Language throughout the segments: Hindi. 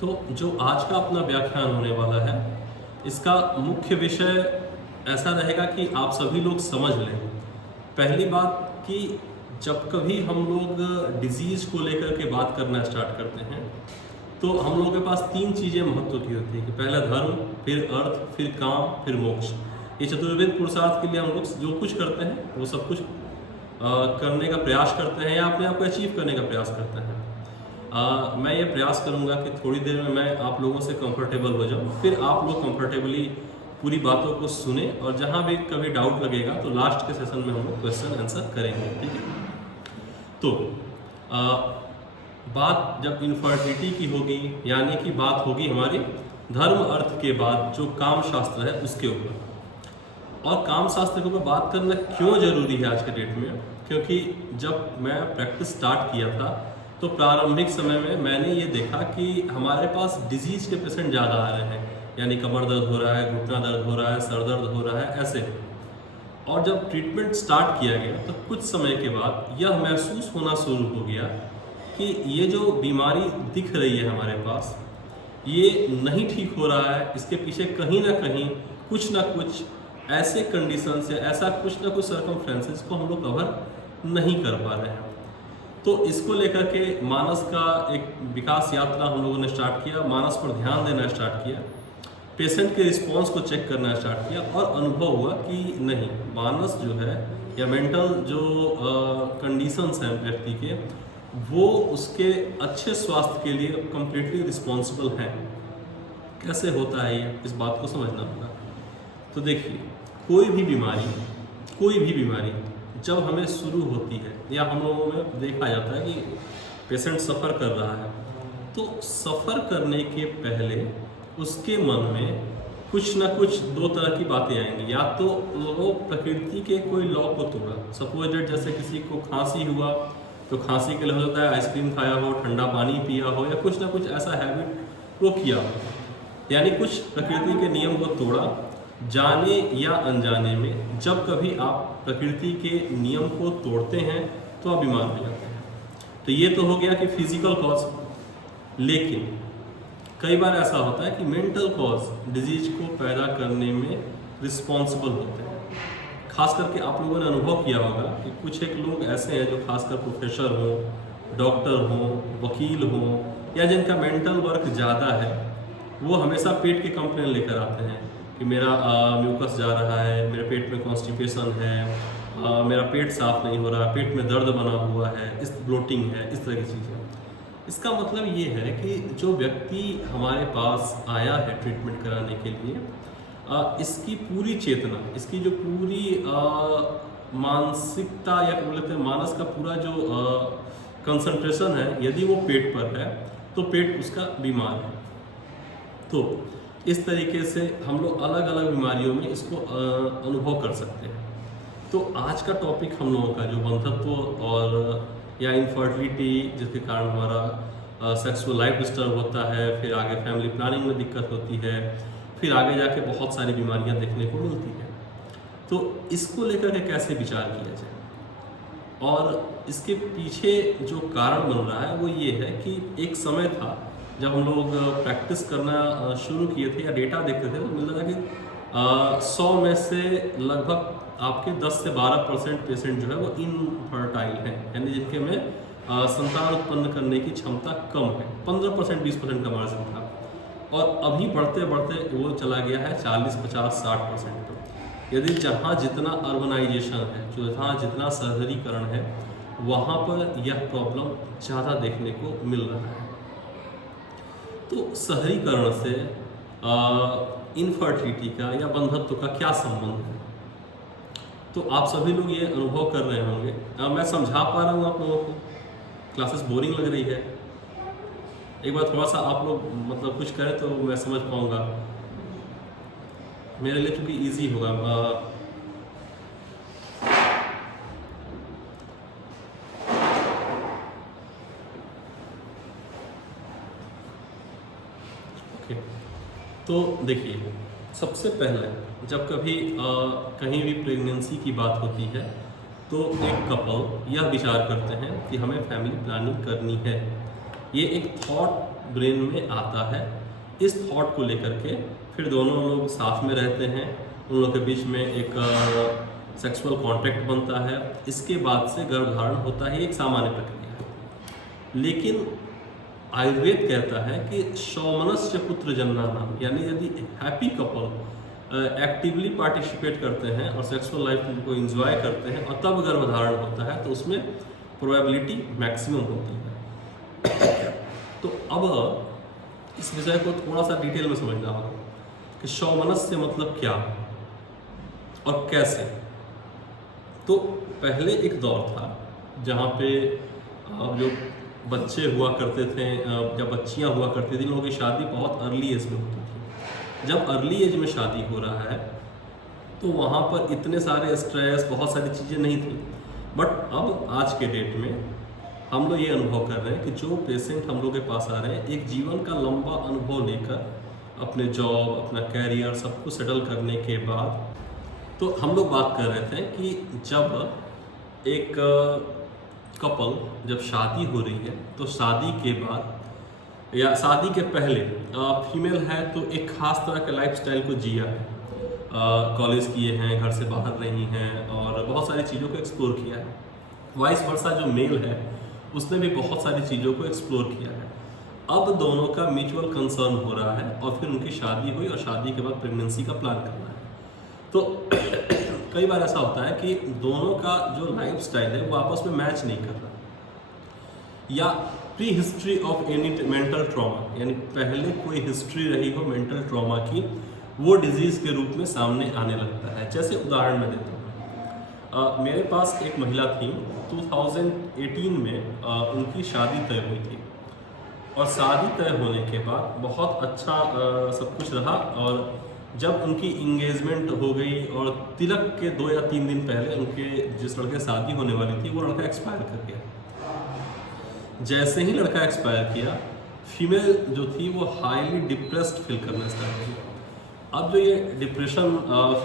तो जो आज का अपना व्याख्यान होने वाला है, इसका मुख्य विषय ऐसा रहेगा कि आप सभी लोग समझ लें। पहली बात कि जब कभी हम लोग डिजीज़ को लेकर के बात करना स्टार्ट करते हैं, तो हम लोगों के पास 3 चीज़ें महत्व की होती है कि पहला धर्म, फिर अर्थ, फिर काम, फिर मोक्ष। ये चतुर्वेद पुरुषार्थ के लिए हम लोग जो कुछ करते हैं, वो सब कुछ करने का प्रयास करते हैं या अपने आप को अचीव करने का प्रयास करते हैं। मैं ये प्रयास करूंगा कि थोड़ी देर में मैं आप लोगों से कंफर्टेबल हो जाऊं, फिर आप लोग कंफर्टेबली पूरी बातों को सुने और जहां भी कभी डाउट लगेगा तो लास्ट के सेशन में हम लोग क्वेश्चन आंसर करेंगे, ठीक है। तो बात जब इनफर्टिलिटी की होगी, यानी कि बात होगी हमारी धर्म अर्थ के बाद जो काम शास्त्र है उसके ऊपर। और काम शास्त्र के ऊपर बात करना क्यों जरूरी है आज के डेट में, क्योंकि जब मैं प्रैक्टिस स्टार्ट किया था तो प्रारंभिक समय में मैंने ये देखा कि हमारे पास डिजीज के पेशेंट ज़्यादा आ रहे हैं, यानी कमर दर्द हो रहा है, घुटना दर्द हो रहा है, सर दर्द हो रहा है, ऐसे। और जब ट्रीटमेंट स्टार्ट किया गया तो कुछ समय के बाद यह महसूस होना शुरू हो गया कि ये जो बीमारी दिख रही है हमारे पास, ये नहीं ठीक हो रहा है। इसके पीछे कहीं ना कहीं कुछ ना कुछ ऐसे कंडीशंस या ऐसा कुछ ना कुछ सर्कमफ्रेंसेस को हम लोग कवर नहीं कर पा रहे हैं। तो इसको लेकर के मानस का एक विकास यात्रा हम लोगों ने स्टार्ट किया, मानस पर ध्यान देना स्टार्ट किया, पेशेंट के रिस्पॉन्स को चेक करना स्टार्ट किया और अनुभव हुआ कि नहीं, मानस जो है या मेंटल जो कंडीशंस हैं व्यक्ति के, वो उसके अच्छे स्वास्थ्य के लिए कंप्लीटली रिस्पॉन्सिबल हैं। कैसे होता है ये, इस बात को समझना होगा। तो देखिए, कोई भी बीमारी जब हमें शुरू होती है या हम लोगों में देखा जाता है कि पेशेंट सफ़र कर रहा है, तो सफ़र करने के पहले उसके मन में कुछ ना कुछ दो तरह की बातें आएंगी। या तो वो प्रकृति के कोई लॉ को तोड़ा, सपोजेड जैसे किसी को खांसी हुआ तो खांसी के लिए हो जाता है आइसक्रीम खाया हो, ठंडा पानी पिया हो, या कुछ ना कुछ ऐसा हैबिट वो किया हो, यानी कुछ प्रकृति के नियम को तोड़ा। जाने या अनजाने में जब कभी आप प्रकृति के नियम को तोड़ते हैं तो आप बीमार हो जाते हैं। तो ये तो हो गया कि फिजिकल कॉज, लेकिन कई बार ऐसा होता है कि मेंटल कॉज डिजीज को पैदा करने में रिस्पॉन्सिबल होते हैं। खास करके आप लोगों ने अनुभव किया होगा कि कुछ एक लोग ऐसे हैं जो खासकर प्रोफेसर हों, डॉक्टर हों, वकील हों, या जिनका मेंटल वर्क ज़्यादा है, वो हमेशा पेट की कंप्लेन लेकर आते हैं कि मेरा म्यूकस जा रहा है, मेरे पेट में कॉन्स्टिपेशन है, मेरा पेट साफ नहीं हो रहा, पेट में दर्द बना हुआ है, इस ब्लोटिंग है, इस तरह की चीज़ें। इसका मतलब ये है कि जो व्यक्ति हमारे पास आया है ट्रीटमेंट कराने के लिए, इसकी पूरी चेतना, इसकी जो पूरी मानसिकता या बोलते हैं मानस का पूरा जो कंसंट्रेशन है, यदि वो पेट पर है तो पेट उसका बीमार है। तो इस तरीके से हम लोग अलग अलग बीमारियों में इसको अनुभव कर सकते हैं। तो आज का टॉपिक हम लोगों का जो बंधत्व और या इनफर्टिलिटी, जिसके कारण हमारा सेक्सुअल लाइफ डिस्टर्ब होता है, फिर आगे फैमिली प्लानिंग में दिक्कत होती है, फिर आगे जाके बहुत सारी बीमारियां देखने को मिलती हैं। तो इसको लेकर के कैसे विचार किया जाए, और इसके पीछे जो कारण बन रहा है वो ये है कि एक समय था जब हम लोग प्रैक्टिस करना शुरू किए थे या डेटा देखते थे, तो मिलता था कि 100 में से लगभग आपके 10 से 12% पेशेंट जो है वो इनफर्टाइल हैं, यानी जिनके में संतान उत्पन्न करने की क्षमता कम है। 15%, 20% का मार्जिन था, और अभी बढ़ते बढ़ते वो चला गया है 40, 50, 60% पर। यदि जहाँ जितना अर्बनाइजेशन है, जो जहाँ जितना शहरीकरण है, वहाँ पर यह प्रॉब्लम ज़्यादा देखने को मिल रहा है। तो शहरीकरण से इनफर्टिलिटी का या बंधत्व का क्या संबंध है, तो आप सभी लोग ये अनुभव कर रहे होंगे। मैं समझा पा रहा हूँ आप लोगों को? क्लासेस बोरिंग लग रही है? एक बार थोड़ा सा आप लोग मतलब कुछ करें तो मैं समझ पाऊँगा, मेरे लिए चूँकि ईजी होगा। तो देखिए, सबसे पहले जब कभी कहीं भी प्रेगनेंसी की बात होती है तो एक कपल यह विचार करते हैं कि हमें फैमिली प्लानिंग करनी है। ये एक थॉट ब्रेन में आता है। इस थॉट को लेकर के फिर दोनों लोग साथ में रहते हैं, उन लोगों के बीच में एक सेक्सुअल कॉन्टैक्ट बनता है, इसके बाद से गर्भधारण होता है। एक सामान्य प्रक्रिया है। लेकिन आयुर्वेद कहता है कि सौमनस्य पुत्र जन्मनाम, यानी यदि हैप्पी कपल एक्टिवली पार्टिसिपेट करते हैं और सेक्सुअल लाइफ को एंजॉय करते हैं और तब गर्भधारण होता है तो उसमें प्रोबेबिलिटी मैक्सिमम होती है। तो अब इस विषय को थोड़ा सा डिटेल में समझना होगा कि सौमनस्य मतलब क्या और कैसे। तो पहले एक दौर था जहाँ पे जो बच्चे हुआ करते थे या बच्चियाँ हुआ करती थी, लोगों की शादी बहुत अर्ली एज में होती थी। जब अर्ली एज में शादी हो रहा है तो वहाँ पर इतने सारे स्ट्रेस, बहुत सारी चीज़ें नहीं थी। बट अब आज के डेट में हम लोग ये अनुभव कर रहे हैं कि जो पेशेंट हम लोग के पास आ रहे हैं, एक जीवन का लंबा अनुभव लेकर अपने जॉब, अपना कैरियर सब कुछ सेटल करने के बाद, तो हम लोग बात कर रहे थे कि जब एक कपल जब शादी हो रही है तो शादी के बाद या शादी के पहले फीमेल है तो एक खास तरह के लाइफस्टाइल को जिया है, कॉलेज किए हैं, घर से बाहर रही हैं और बहुत सारी चीज़ों को एक्सप्लोर किया है। वाइस वर्सा जो मेल है उसने भी बहुत सारी चीज़ों को एक्सप्लोर किया है। अब दोनों का म्यूचुअल कंसर्न हो रहा है और फिर उनकी शादी हुई और शादी के बाद प्रेगनेंसी का प्लान करना है। तो कई बार ऐसा होता है कि दोनों का जो लाइफस्टाइल है वो आपस में मैच नहीं कर रहा, या pre history of any mental trauma, यानी पहले कोई हिस्ट्री रही हो मेंटल ट्रॉमा की, वो डिजीज़ के रूप में सामने आने लगता है। जैसे उदाहरण मैं देता हूँ, मेरे पास एक महिला थी, 2018 में उनकी शादी तय हुई थी और शादी तय होने के बाद बहुत अच्छा सब कुछ रहा। और जब उनकी इंगेजमेंट हो गई और तिलक के 2 या 3 दिन पहले उनके जिस लड़के शादी होने वाली थी वो लड़का एक्सपायर कर गया। जैसे ही लड़का एक्सपायर किया, फीमेल जो थी वो हाईली डिप्रेस्ड फील करना स्टार्ट किया। अब जो ये डिप्रेशन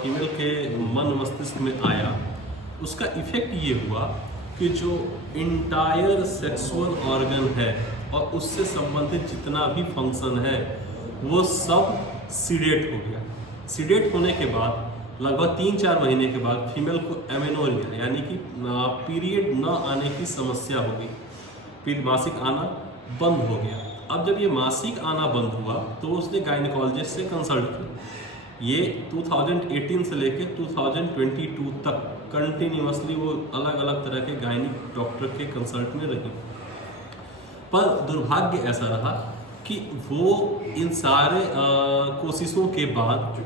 फीमेल के मन मस्तिष्क में आया, उसका इफेक्ट ये हुआ कि जो इंटायर सेक्सुअल ऑर्गन है और उससे संबंधित जितना भी फंक्शन है वो सब सीडेट हो गया। सीडेट होने के बाद लगभग 3-4 महीने के बाद फीमेल को एमेनोरिया यानी कि पीरियड न आने की समस्या हो गई, फिर मासिक आना बंद हो गया। अब जब ये मासिक आना बंद हुआ तो उसने गायनिकोलॉजिस्ट से कंसल्ट किया। ये 2018 से लेके 2022 तक कंटिन्यूअसली वो अलग अलग तरह के गायनिक डॉक्टर के कंसल्ट में रही। पर दुर्भाग्य ऐसा रहा कि वो इन सारे कोशिशों के बाद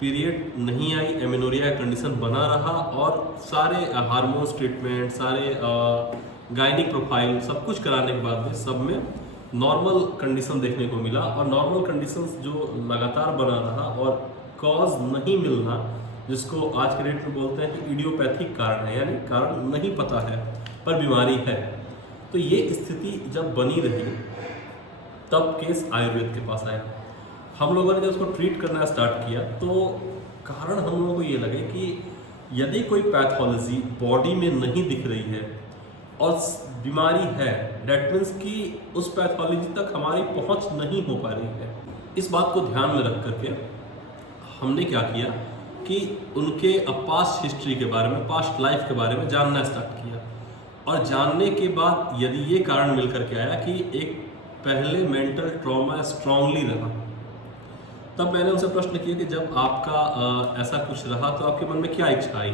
पीरियड नहीं आई, एमेनोरिया का कंडीशन बना रहा और सारे हार्मोन्स ट्रीटमेंट, सारे गायनिक प्रोफाइल सब कुछ कराने के बाद में सब में नॉर्मल कंडीशन देखने को मिला। और नॉर्मल कंडीशंस जो लगातार बना रहा और कॉज नहीं मिलना, जिसको आज के डेट में बोलते हैं कि इडियोपैथिक कारण है, यानी कारण नहीं पता है पर बीमारी है। तो ये स्थिति जब बनी रही तब केस आयुर्वेद के पास आया। हम लोगों ने जब उसको ट्रीट करना स्टार्ट किया तो कारण हम लोगों को ये लगे कि यदि कोई पैथोलॉजी बॉडी में नहीं दिख रही है और बीमारी है, डेट मीन्स कि उस पैथोलॉजी तक हमारी पहुंच नहीं हो पा रही है। इस बात को ध्यान में रख करके हमने क्या किया कि उनके पास्ट हिस्ट्री के बारे में, पास्ट लाइफ के बारे में जानना स्टार्ट किया। और जानने के बाद यदि ये कारण मिल करके आया कि एक पहले मेंटल ट्रॉमा स्ट्रांगली रहा, तब मैंने उनसे प्रश्न किया कि जब आपका ऐसा कुछ रहा तो आपके मन में क्या इच्छा आई।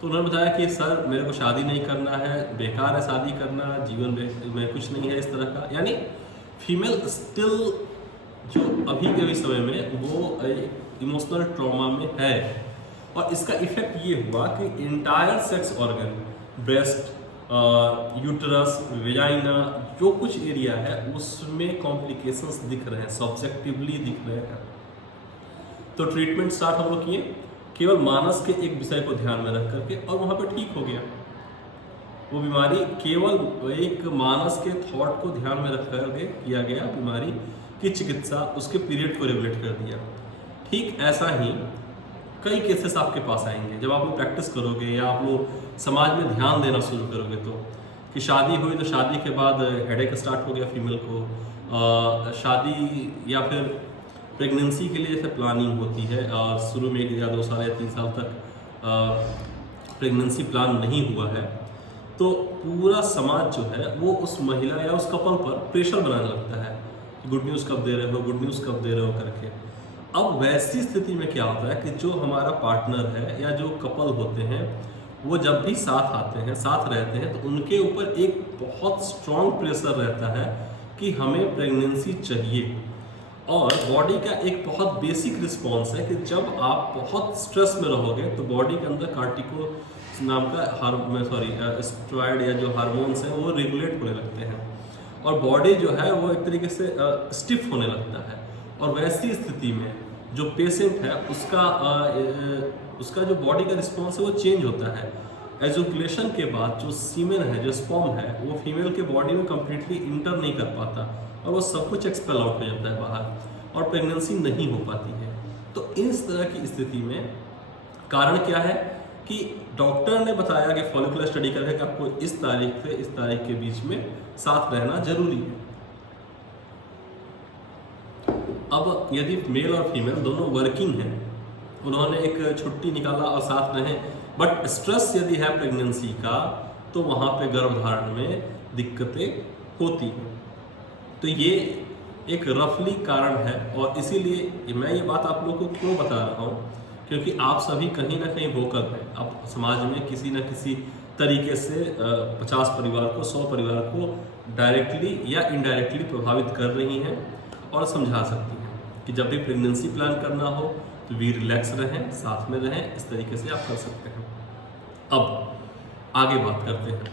तो उन्होंने बताया कि सर मेरे को शादी नहीं करना है, बेकार है शादी करना, जीवन में कुछ नहीं है इस तरह का। यानी फीमेल स्टिल जो अभी के समय में वो इमोशनल ट्रॉमा में है। और इसका इफेक्ट ये हुआ कि entire sex organ, breast, uterus, vagina, जो कुछ एरिया है उसमें कॉम्प्लिकेशंस दिख रहे हैं, सब्जेक्टिवली दिख रहे हैं। तो ट्रीटमेंट स्टार्ट हम लोग किए केवल मानस के एक विषय को ध्यान में रख करके, और वहाँ पे ठीक हो गया। वो बीमारी केवल एक मानस के थॉट को ध्यान में रख करके किया गया, बीमारी की चिकित्सा, उसके पीरियड को रेगुलेट कर दिया। ठीक ऐसा ही कई केसेस आपके पास आएंगे जब आप लोग प्रैक्टिस करोगे या आप लोग समाज में ध्यान देना शुरू करोगे। तो कि शादी हुई तो शादी के बाद हेडेक स्टार्ट हो गया फीमेल को, शादी या फिर प्रेगनेंसी के लिए जैसे प्लानिंग होती है और शुरू में 1 या 2 साल या 3 साल तक प्रेगनेंसी प्लान नहीं हुआ है, तो पूरा समाज जो है वो उस महिला या उस कपल पर प्रेशर बनाने लगता है कि गुड न्यूज़ कब दे रहे हो, गुड न्यूज़ कब दे रहे हो करके। अब वैसी स्थिति में क्या होता है कि जो हमारा पार्टनर है या जो कपल होते हैं वो जब भी साथ आते हैं, साथ रहते हैं, तो उनके ऊपर एक बहुत स्ट्रॉन्ग प्रेशर रहता है कि हमें प्रेगनेंसी चाहिए। और बॉडी का एक बहुत बेसिक रिस्पॉन्स है कि जब आप बहुत स्ट्रेस में रहोगे तो बॉडी के अंदर कार्टिको नाम का स्टेरॉइड या जो हार्मोन्स हैं वो रेगुलेट होने लगते हैं और बॉडी जो है वो एक तरीके से स्टिफ होने लगता है। और वैसी स्थिति में जो पेशेंट है उसका जो बॉडी का रिस्पॉन्स है वो चेंज होता है। एजुकुलेशन के बाद जो सीमेन है, जो स्पर्म है, वो फीमेल के बॉडी में कम्प्लीटली इंटर नहीं कर पाता और वो सब कुछ एक्सपेल आउट हो जाता है बाहर और प्रेगनेंसी नहीं हो पाती है। तो इस तरह की स्थिति में कारण क्या है कि डॉक्टर ने बताया कि फॉलिकुलर स्टडी करके कि आपको इस तारीख से इस तारीख के बीच में साथ रहना जरूरी है। अब यदि मेल और फीमेल दोनों वर्किंग हैं, उन्होंने एक छुट्टी निकाला और साथ रहें, बट स्ट्रेस यदि है प्रेगनेंसी का तो वहाँ पे गर्भधारण में दिक्कतें होती हैं। तो ये एक रफली कारण है और इसीलिए मैं ये बात आप लोगों को क्यों बता रहा हूँ, क्योंकि आप सभी कहीं ना कहीं वोकल हैं। आप समाज में किसी न किसी तरीके से 50 परिवार को, 100 परिवार को डायरेक्टली या इनडायरेक्टली प्रभावित कर रही हैं और समझा सकती हैं कि जब भी प्रेगनेंसी प्लान करना हो तो भी रिलैक्स रहें, साथ में रहें, इस तरीके से आप कर सकते हैं। अब आगे बात करते हैं।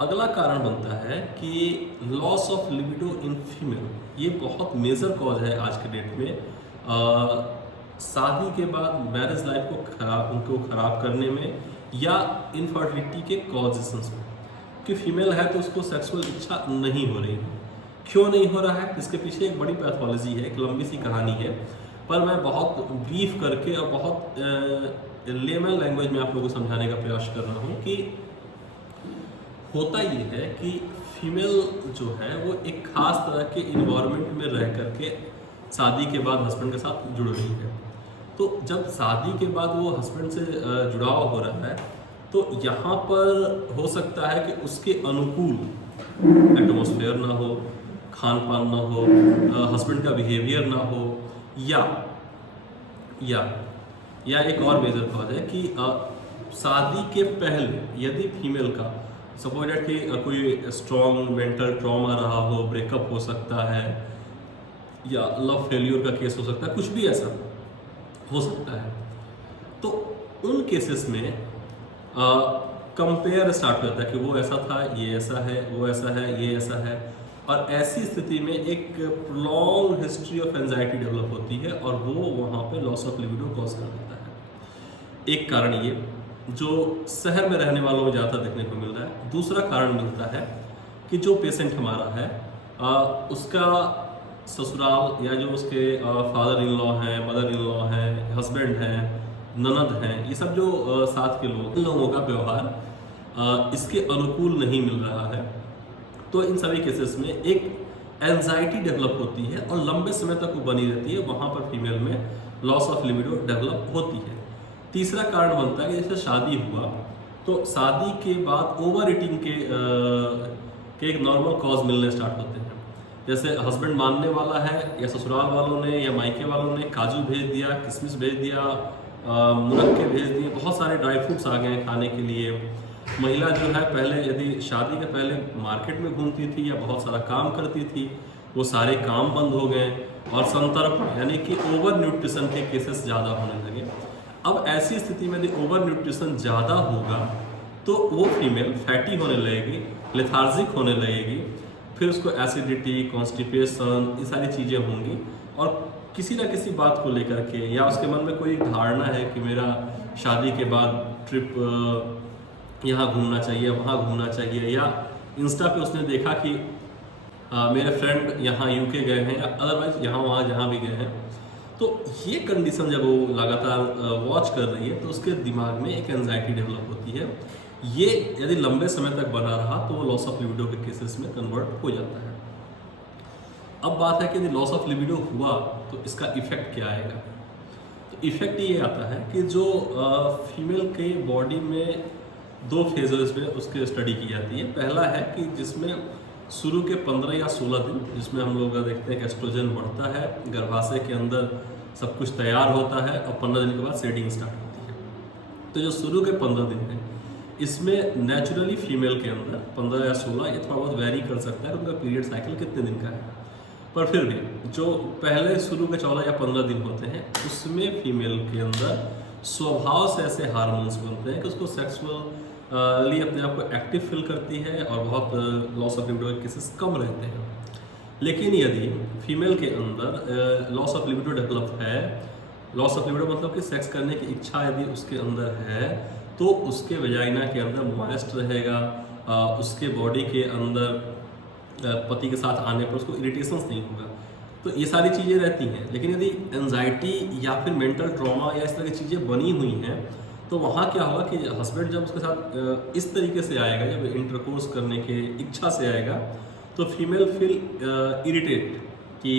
अगला कारण बनता है कि loss of libido in female. ये बहुत मेजर कॉज है आज के डेट में शादी के बाद मैरिज लाइफ को उनको ख़राब करने में या इनफर्टिलिटी के कॉजेस में। कि फीमेल है तो उसको सेक्सुअल इच्छा नहीं हो रही है। क्यों नहीं हो रहा है, इसके पीछे एक बड़ी पैथोलॉजी है, एक लंबी सी कहानी है, पर मैं बहुत ब्रीफ करके और बहुत लेमन लैंग्वेज में आप लोगों को समझाने का प्रयास कर रहा हूँ कि होता ये है कि फीमेल जो है वो एक खास तरह के इन्वायरमेंट में रह करके शादी के बाद हस्बैंड के साथ जुड़ रही है। तो जब शादी के बाद वो हस्बैंड से जुड़ाव हो रहा है तो यहाँ पर हो सकता है कि उसके अनुकूल एटमॉस्फेयर ना हो, खान पान ना हो, हस्बैंड का बिहेवियर ना हो, या एक और मेजर कॉज है कि शादी के पहले यदि फीमेल का सपोज दैट कि कोई स्ट्रॉन्ग मेंटल ट्रॉमा रहा हो, ब्रेकअप हो सकता है या लव फेल्यूर का केस हो सकता है, कुछ भी ऐसा हो सकता है, तो उन केसेस में कंपेयर स्टार्ट हो जाता है कि वो ऐसा था, ये ऐसा है, वो ऐसा है, ये ऐसा है। और ऐसी स्थिति में एक long history of anxiety develop होती है और वो वहाँ पे लॉस ऑफ लिबिडो कॉज कर देता है। एक कारण ये जो शहर में रहने वालों में ज़्यादा देखने को मिल रहा है। दूसरा कारण मिलता है कि जो पेशेंट हमारा है उसका ससुराल या जो उसके फादर इन लॉ हैं, मदर इन लॉ हैं, हस्बैंड हैं, ननद हैं, ये सब जो साथ के लोग, इन लोगों का व्यवहार इसके अनुकूल नहीं मिल रहा है। तो इन सभी केसेस में एक एंजाइटी डेवलप होती है और लंबे समय तक वो बनी रहती है, वहाँ पर फीमेल में लॉस ऑफ लिबिडो डेवलप होती है। तीसरा कारण बनता है कि जैसे शादी हुआ तो शादी के बाद ओवर ईटिंग के एक नॉर्मल कॉज मिलने स्टार्ट होते हैं। जैसे हस्बैंड मानने वाला है या ससुराल वालों ने या मायके वालों ने काजू भेज दिया, किशमिश भेज दिया, मुनक्के भेज दिए, बहुत सारे ड्राई फ्रूट्स आ गए खाने के लिए। महिला जो है पहले यदि शादी के पहले मार्केट में घूमती थी या बहुत सारा काम करती थी, वो सारे काम बंद हो गए और संतर्पण यानी कि ओवर न्यूट्रिशन के केसेस ज़्यादा होने लगे। अब ऐसी स्थिति में यदि ओवर न्यूट्रिशन ज़्यादा होगा तो वो फीमेल फैटी होने लगेगी, लेथार्जिक होने लगेगी, फिर उसको एसिडिटी, कॉन्स्टिपेशन, ये सारी चीज़ें होंगी और किसी ना किसी बात को लेकर के या उसके मन में कोई धारणा है कि मेरा शादी के बाद ट्रिप यहाँ घूमना चाहिए, वहाँ घूमना चाहिए, या इंस्टा पे उसने देखा कि मेरे फ्रेंड यहाँ यूके गए हैं या अदरवाइज यहाँ वहाँ जहाँ भी गए हैं, तो ये कंडीशन जब वो लगातार वॉच कर रही है तो उसके दिमाग में एक एंजाइटी डेवलप होती है ये यदि लंबे समय तक बना रहा तो वो लॉस ऑफ लिबिडो के केसेस में कन्वर्ट हो जाता है। अब बात है कि यदि लॉस ऑफ लिबिडो हुआ तो इसका इफेक्ट क्या आएगा। तो इफेक्ट ये आता है कि जो फीमेल के बॉडी में 2 फेजेस में उसकी स्टडी की जाती है। पहला है कि जिसमें शुरू के 15 या 16 दिन जिसमें हम लोग देखते हैं कि एस्ट्रोजन बढ़ता है, गर्भाशय के अंदर सब कुछ तैयार होता है और 15 दिन के बाद सेडिंग स्टार्ट होती है। तो जो शुरू के 15 दिन है इसमें नेचुरली फीमेल के अंदर 15 या 16, ये थोड़ा बहुत वेरी कर सकता है उनका पीरियड साइकिल कितने दिन का है, पर फिर भी जो पहले शुरू के 14 या 15 दिन होते हैं उसमें फीमेल के अंदर स्वभाव से ऐसे हार्मोन्स बनते हैं कि उसको सेक्सुअली अपने आप को एक्टिव फील करती है और बहुत लॉस ऑफ लिबिडो के केसेस कम रहते हैं। लेकिन यदि फीमेल के अंदर लॉस ऑफ लिबिडो डेवलप है, लॉस ऑफ लिबिडो मतलब कि सेक्स करने की इच्छा यदि उसके अंदर है तो उसके वेजाइना के अंदर मॉइस्ट रहेगा, उसके बॉडी के अंदर पति के साथ आने पर उसको इरिटेशंस नहीं होगा। तो ये सारी चीज़ें रहती हैं। लेकिन यदि एंजाइटी या फिर मेंटल ट्रॉमा या इस तरह की चीज़ें बनी हुई हैं तो वहाँ क्या होगा कि हस्बैंड जब उसके साथ इस तरीके से आएगा, जब इंटरकोर्स करने के इच्छा से आएगा तो फीमेल फील इरिटेट कि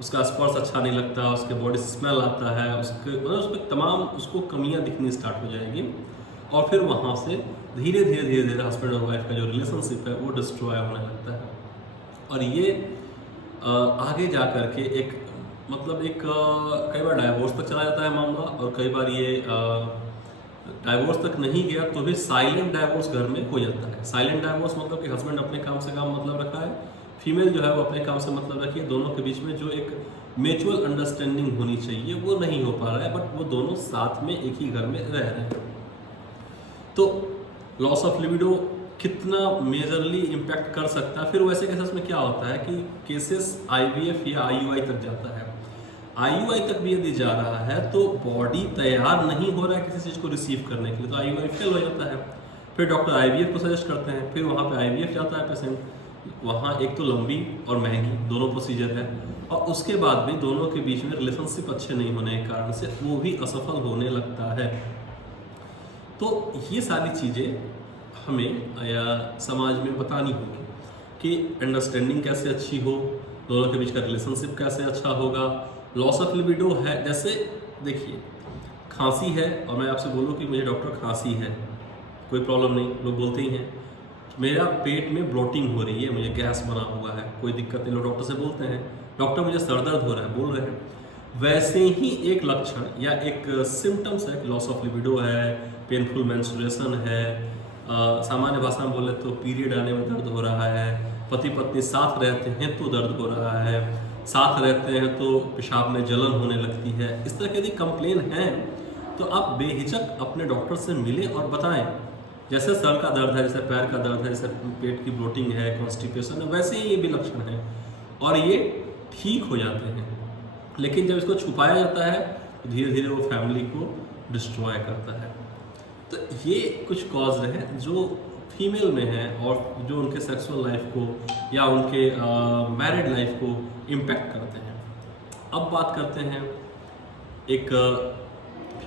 उसका स्पर्श अच्छा नहीं लगता, उसके बॉडी से स्मेल आता है, उसके मतलब उसमें तमाम उसको कमियां दिखनी स्टार्ट हो जाएगी और फिर वहाँ से धीरे धीरे हस्बैंड और वाइफ का जो रिलेशनशिप है वो डिस्ट्रॉय होने लगता है। और ये आगे जा कर के एक मतलब एक कई बार डाइवोर्स तक चला जाता है मामला, और कई बार ये डाइवोर्स तक नहीं गया तो भी साइलेंट डाइवोर्स घर में हो जाता है। साइलेंट डाइवोर्स मतलब कि हस्बैंड अपने काम से काम मतलब रखा है, फीमेल जो है वो अपने काम से मतलब रखी है, दोनों के बीच में जो एक म्यूचुअल अंडरस्टैंडिंग होनी चाहिए वो नहीं हो पा रहा है, बट वो दोनों साथ में एक ही घर में रह रहे हैं। तो लॉस ऑफ लिबिडो कितना मेजरली इम्पैक्ट कर सकता है। फिर वैसे केसेस में क्या होता है कि केसेस IVF या IUI तक जाता है। IUI तक भी यदि जा रहा है तो बॉडी तैयार नहीं हो रहा है किसी चीज़ को रिसीव करने के लिए, तो IUI फेल हो जाता है। फिर डॉक्टर IVF को सजेस्ट करते हैं, फिर वहाँ पे IVF जाता है पेशेंट। वहाँ एक तो लंबी और महंगी दोनों प्रोसीजर है, और उसके बाद भी दोनों के बीच में रिलेशनशिप अच्छे नहीं होने के कारण से वो भी असफल होने लगता है। तो ये सारी चीज़ें हमें या समाज में बतानी होगी कि अंडरस्टैंडिंग कैसे अच्छी हो, दोनों के बीच का रिलेशनशिप कैसे अच्छा होगा। लॉस ऑफ लिबिडो है, जैसे देखिए खांसी है और मैं आपसे बोलूँ कि मुझे डॉक्टर खांसी है, कोई प्रॉब्लम नहीं, लोग बोलते ही हैं। मेरा पेट में ब्लोटिंग हो रही है, मुझे गैस बना हुआ है, कोई दिक्कत नहीं, लोग डॉक्टर से बोलते हैं डॉक्टर मुझे सर दर्द हो रहा है, बोल रहे हैं। वैसे ही एक लक्षण या एक सिम्टम्स है कि लॉस ऑफ लिबिडो है, पेनफुल मेंस्ट्रुएशन है, सामान्य भाषा में बोले तो पीरियड आने में दर्द हो रहा है, पति पत्नी साथ रहते हैं तो दर्द हो रहा है, साथ रहते हैं तो पेशाब में जलन होने लगती है। इस तरह के यदि कंप्लेन हैं तो आप बेहिचक अपने डॉक्टर से मिलें और बताएं। जैसे सर का दर्द है, जैसे पैर का दर्द है, जैसे पेट की ब्लोटिंग है, कॉन्स्टिपेशन है, वैसे ही ये भी लक्षण है और ये ठीक हो जाते हैं। लेकिन जब इसको छुपाया जाता है तो धीरे धीरे वो फैमिली को डिस्ट्रॉय करता है। तो ये कुछ कॉज हैं जो फीमेल में है और जो उनके सेक्सुअल लाइफ को या उनके मैरिड लाइफ को इम्पैक्ट करते हैं। अब बात करते हैं एक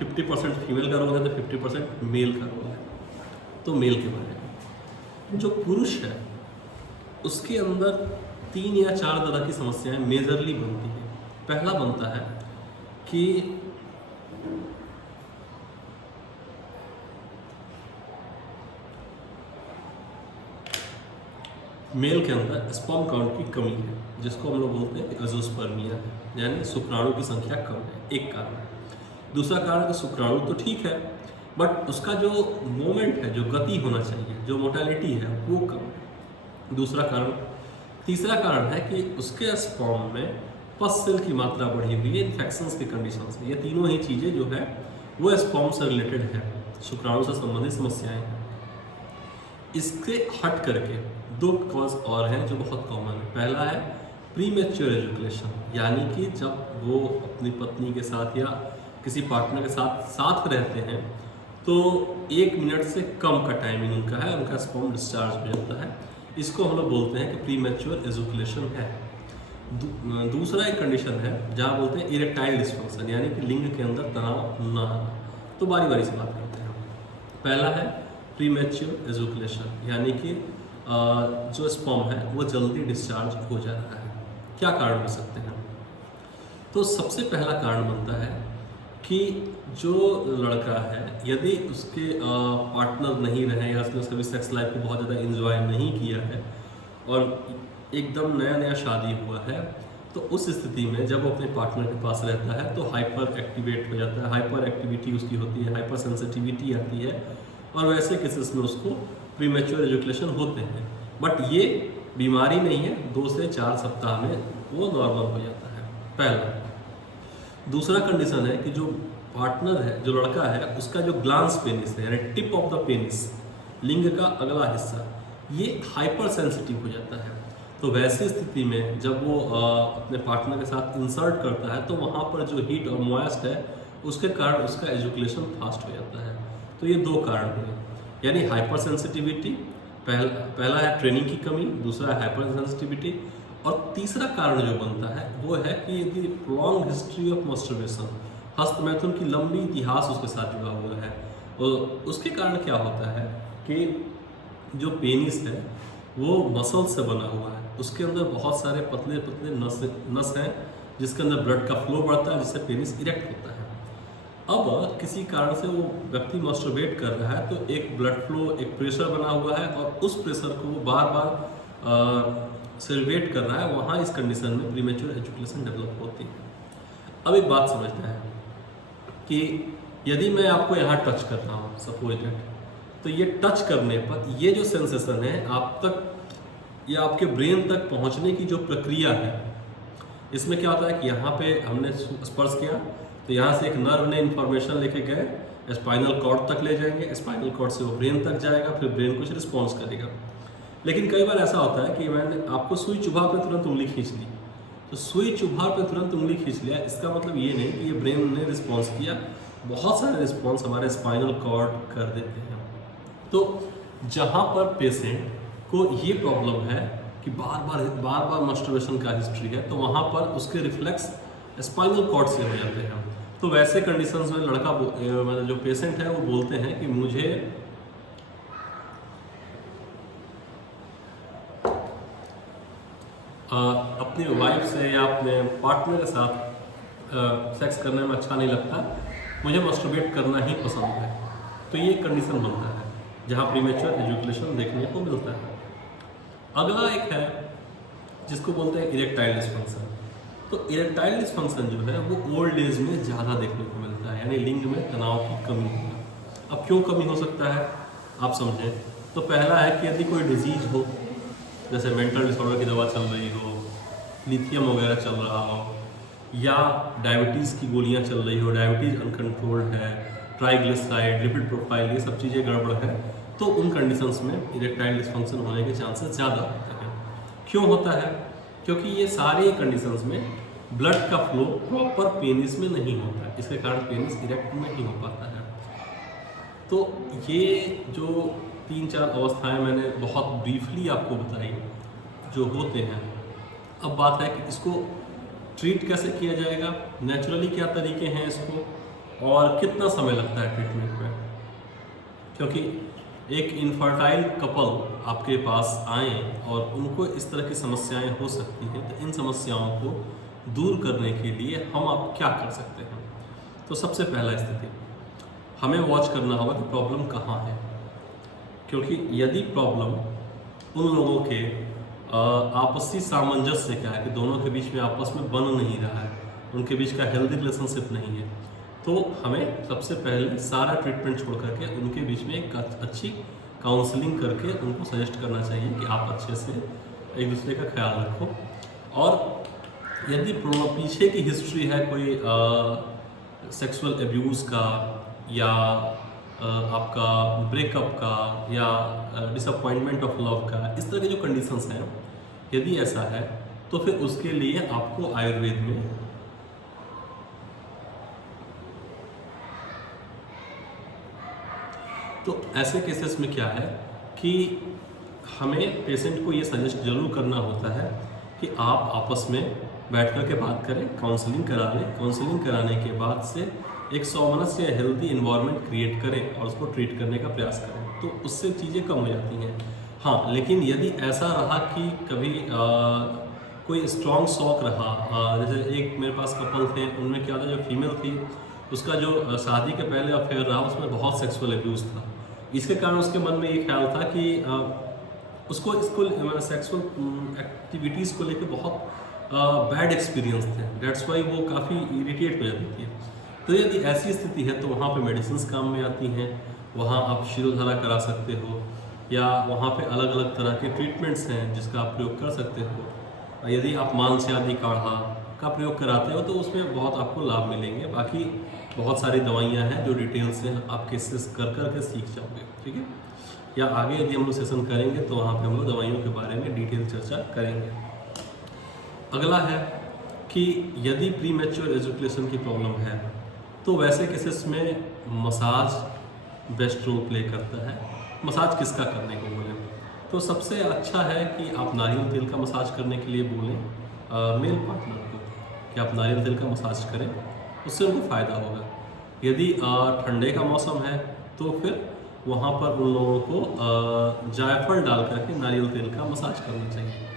50% फीमेल का रोल है तो 50% मेल का रोल है। तो मेल के बारे में, जो पुरुष है उसके अंदर 3 या 4 तरह की समस्याएं मेजरली बनती हैं। पहला बनता है कि मेल के अंदर स्पर्म काउंट की कमी है, जिसको हम लोग बोलते हैं एजोस्पर्मिया है, यानी शुक्राणु की संख्या कम है, एक कारण। दूसरा कारण कि शुक्राणु तो ठीक है बट उसका जो मोमेंट है, जो गति होना चाहिए, जो मोटालिटी है वो कम है, दूसरा कारण। तीसरा कारण है कि उसके स्पर्म में पस सेल की मात्रा बढ़ी हुई है, इन्फेक्शंस की कंडीशन से। ये तीनों ही चीज़ें जो है वो स्पर्म से रिलेटेड है, शुक्राणु से संबंधित समस्याएं हैं। इससे हट करके 2 कॉज और हैं जो बहुत कॉमन है। पहला है प्रीमेच्योर एजुकेशन, यानी कि जब वो अपनी पत्नी के साथ या किसी पार्टनर के साथ रहते हैं तो 1 मिनट से कम का टाइमिंग उनका है, उनका स्पर्म डिस्चार्ज हो जाता है। इसको हम लोग बोलते हैं कि प्रीमेच्योर एजुकेशन है। दूसरा एक कंडीशन है जहाँ बोलते हैं इरेक्टाइल डिस्फंक्शन, यानी कि लिंग के अंदर तनाव न आना। तो बारी बारी से बात करते हैं। पहला है प्रीमेच्योर एजुकेशन, यानी कि जो स्पर्म है वो जल्दी डिस्चार्ज हो जा रहा है। क्या कारण हो सकते हैं? तो सबसे पहला कारण बनता है कि जो लड़का है, यदि उसके पार्टनर नहीं रहे या उसने कभी सेक्स लाइफ को बहुत ज़्यादा इंजॉय नहीं किया है और एकदम नया नया शादी हुआ है, तो उस स्थिति में जब वो अपने पार्टनर के पास रहता है तो हाइपर एक्टिवेट हो जाता है, हाइपर एक्टिविटी उसकी होती है, हाइपर सेंसिटिविटी आती है, और वैसे केसेस में उसको प्रीमेच्योर एजुकेशन होते हैं। बट ये बीमारी नहीं है, 2 से 4 सप्ताह में वो नॉर्मल हो जाता है, पहला। दूसरा कंडीशन है कि जो पार्टनर है, जो लड़का है, उसका जो ग्लांस पेनिस है, यानी टिप ऑफ द पेनिस, लिंग का अगला हिस्सा, ये हाइपर सेंसिटिव हो जाता है। तो वैसी स्थिति में जब वो अपने पार्टनर के साथ इंसर्ट करता है तो वहाँ पर जो हीट और मॉइस्ट है उसके कारण उसका एजुकेशन फास्ट हो जाता है। तो ये 2 कारण हुए, यानी हाइपर सेंसिटिविटी, पहला है ट्रेनिंग की कमी, दूसरा है हाइपर सेंसिटिविटी, और तीसरा कारण जो बनता है वो है कि यदि प्रोलॉन्ग हिस्ट्री ऑफ मास्टरबेशन, हस्तमैथुन की लंबी इतिहास उसके साथ जुड़ा हुआ है, और उसके कारण क्या होता है कि जो पेनिस है वो मसल से बना हुआ है, उसके अंदर बहुत सारे पतले पतले नस हैं जिसके अंदर ब्लड का फ्लो बढ़ता है, जिससे पेनिस इरेक्ट होता है। अब किसी कारण से वो व्यक्ति मास्टरबेट कर रहा है तो एक ब्लड फ्लो, एक प्रेशर बना हुआ है, और उस प्रेशर को वो बार बार सेलिब्रेट कर रहा है, वहाँ इस कंडीशन में प्रीमेच्योर एजुकेशन डेवलप होती है। अब एक बात समझना है कि यदि मैं आपको यहाँ टच कर रहा हूँ सपोज दैट, तो ये टच करने पर ये जो सेंसेशन है आप तक या आपके ब्रेन तक पहुँचने की जो प्रक्रिया है, इसमें क्या होता है कि यहाँ पे हमने स्पर्श किया तो यहाँ से एक नर्व ने इन्फॉर्मेशन लेके गए, स्पाइनल कॉर्ड तक ले जाएंगे, स्पाइनल कॉर्ड से वो ब्रेन तक जाएगा, फिर ब्रेन कुछ रिस्पॉन्स करेगा। लेकिन कई बार ऐसा होता है कि मैंने आपको सुई चुभा पे तुरंत उंगली खींच ली, तो सुई चुभा पे तुरंत उंगली खींच लिया, इसका मतलब ये नहीं कि ये ब्रेन ने रिस्पॉन्स किया, बहुत सारे रिस्पॉन्स हमारे स्पाइनल कॉर्ड कर देते हैं। तो जहाँ पर पेशेंट को ये प्रॉब्लम है कि बार बार मास्टरबेशन का हिस्ट्री है, तो वहाँ पर उसके रिफ्लेक्स स्पाइनल कॉर्ड से हो जाते हैं। तो वैसे कंडीशंस में लड़का मतलब जो पेशेंट है वो बोलते हैं कि मुझे अपनी वाइफ से या अपने पार्टनर के साथ सेक्स करने में अच्छा नहीं लगता, मुझे मास्टरबेट करना ही पसंद है। तो ये कंडीशन बनता है जहाँ प्रीमेच्योर एजुकेशन देखने को मिलता है। अगला एक है जिसको बोलते हैं इरेक्टाइल डिस्फंक्शन। तो इरेक्टाइल डिस्फंक्शन जो है वो ओल्ड एज में ज़्यादा देखने को मिलता है, यानी लिंग में तनाव की कमी होगी। अब क्यों कमी हो सकता है आप समझें, तो पहला है कि यदि कोई डिजीज़ हो, जैसे मेंटल डिसऑर्डर की दवा चल रही हो, लिथियम वगैरह चल रहा हो, या डायबिटीज़ की गोलियां चल रही हो, डायबिटीज़ अनकंट्रोल्ड है, ट्राइग्लिसराइड, लिपिड प्रोफाइल, ये सब चीज़ें गड़बड़ है, तो उन कंडीशंस में इरेक्टाइल डिस्फंक्शन होने के चांसेस ज़्यादा होते हैं। क्यों होता है? क्योंकि ये सारे कंडीशंस में ब्लड का फ्लो प्रॉपर पेनिस में नहीं होता है, इसके कारण पेनिस इरेक्ट नहीं हो पाता है। तो ये जो 3-4 अवस्थाएं मैंने बहुत ब्रीफली आपको बताई जो होते हैं, अब बात है कि इसको ट्रीट कैसे किया जाएगा, नेचुरली क्या तरीके हैं इसको, और कितना समय लगता है ट्रीटमेंट में। क्योंकि एक इनफर्टाइल कपल आपके पास आए और उनको इस तरह की समस्याएं हो सकती हैं, तो इन समस्याओं को दूर करने के लिए हम आप क्या कर सकते हैं। तो सबसे पहला स्थिति हमें वॉच करना होगा कि प्रॉब्लम कहाँ है, क्योंकि यदि प्रॉब्लम उन लोगों के आपसी सामंजस्य क्या है कि दोनों के बीच में आपस में बन नहीं रहा है, उनके बीच का हेल्दी रिलेशनशिप नहीं है, तो हमें सबसे पहले सारा ट्रीटमेंट छोड़ करके उनके बीच में एक अच्छी काउंसलिंग करके उनको सजेस्ट करना चाहिए कि आप अच्छे से एक दूसरे का ख्याल रखो। और यदि पीछे की हिस्ट्री है कोई सेक्सुअल एब्यूज़ का या आपका ब्रेकअप का या डिसअपॉइंटमेंट ऑफ लव का, इस तरह के जो कंडीशंस हैं, यदि ऐसा है तो फिर उसके लिए आपको आयुर्वेद में तो ऐसे केसेस में क्या है कि हमें पेशेंट को ये सजेस्ट जरूर करना होता है कि आप आपस में बैठ कर के बात करें, काउंसलिंग करा लें। काउंसलिंग कराने के बाद से एक सामंजस्य हेल्दी इन्वायरमेंट क्रिएट करें और उसको ट्रीट करने का प्रयास करें। तो उससे चीज़ें कम हो जाती हैं। हाँ, लेकिन यदि ऐसा रहा कि कभी कोई स्ट्रॉन्ग शौक रहा, जैसे एक मेरे पास कपल थे, उनमें क्या था, जो फीमेल थी उसका जो शादी के पहले अफेयर रहा उसमें बहुत सेक्सुअल एब्यूज़ था। इसके कारण उसके मन में ये ख्याल था कि उसको इसको सेक्सुअल एक्टिविटीज़ को लेकर बहुत बैड एक्सपीरियंस थे। डेट्स वाई वो काफ़ी इरिटेट हो जाती थी। तो यदि ऐसी स्थिति है तो वहाँ पे मेडिसिन्स काम में आती हैं, वहाँ आप शिरोधारा करा सकते हो, या वहाँ पे अलग अलग तरह के ट्रीटमेंट्स हैं जिसका आप प्रयोग कर सकते हो। यदि आप मांस आदि काढ़ा का प्रयोग कराते हो तो उसमें बहुत आपको लाभ मिलेंगे। बाकी बहुत सारी दवाइयाँ हैं जो डिटेल से आप केसेस कर कर के सीख जाओगे, ठीक है। या आगे यदि हम लोग सेशन करेंगे तो वहाँ पे हम लोग दवाइयों के बारे में डिटेल चर्चा करेंगे। अगला है कि यदि प्री मैच्योर एजुकेशन की प्रॉब्लम है तो वैसे केसेस में मसाज बेस्ट रोल प्ले करता है। मसाज किसका करने को बोलें तो सबसे अच्छा है कि आप नारियल तेल का मसाज करने के लिए बोलें मेल पार्टनर को कि आप नारियल तेल का मसाज करें, उससे उनको फ़ायदा होगा। यदि ठंडे का मौसम है तो फिर वहाँ पर उन लोगों को जायफल डाल करके नारियल तेल का मसाज करना चाहिए।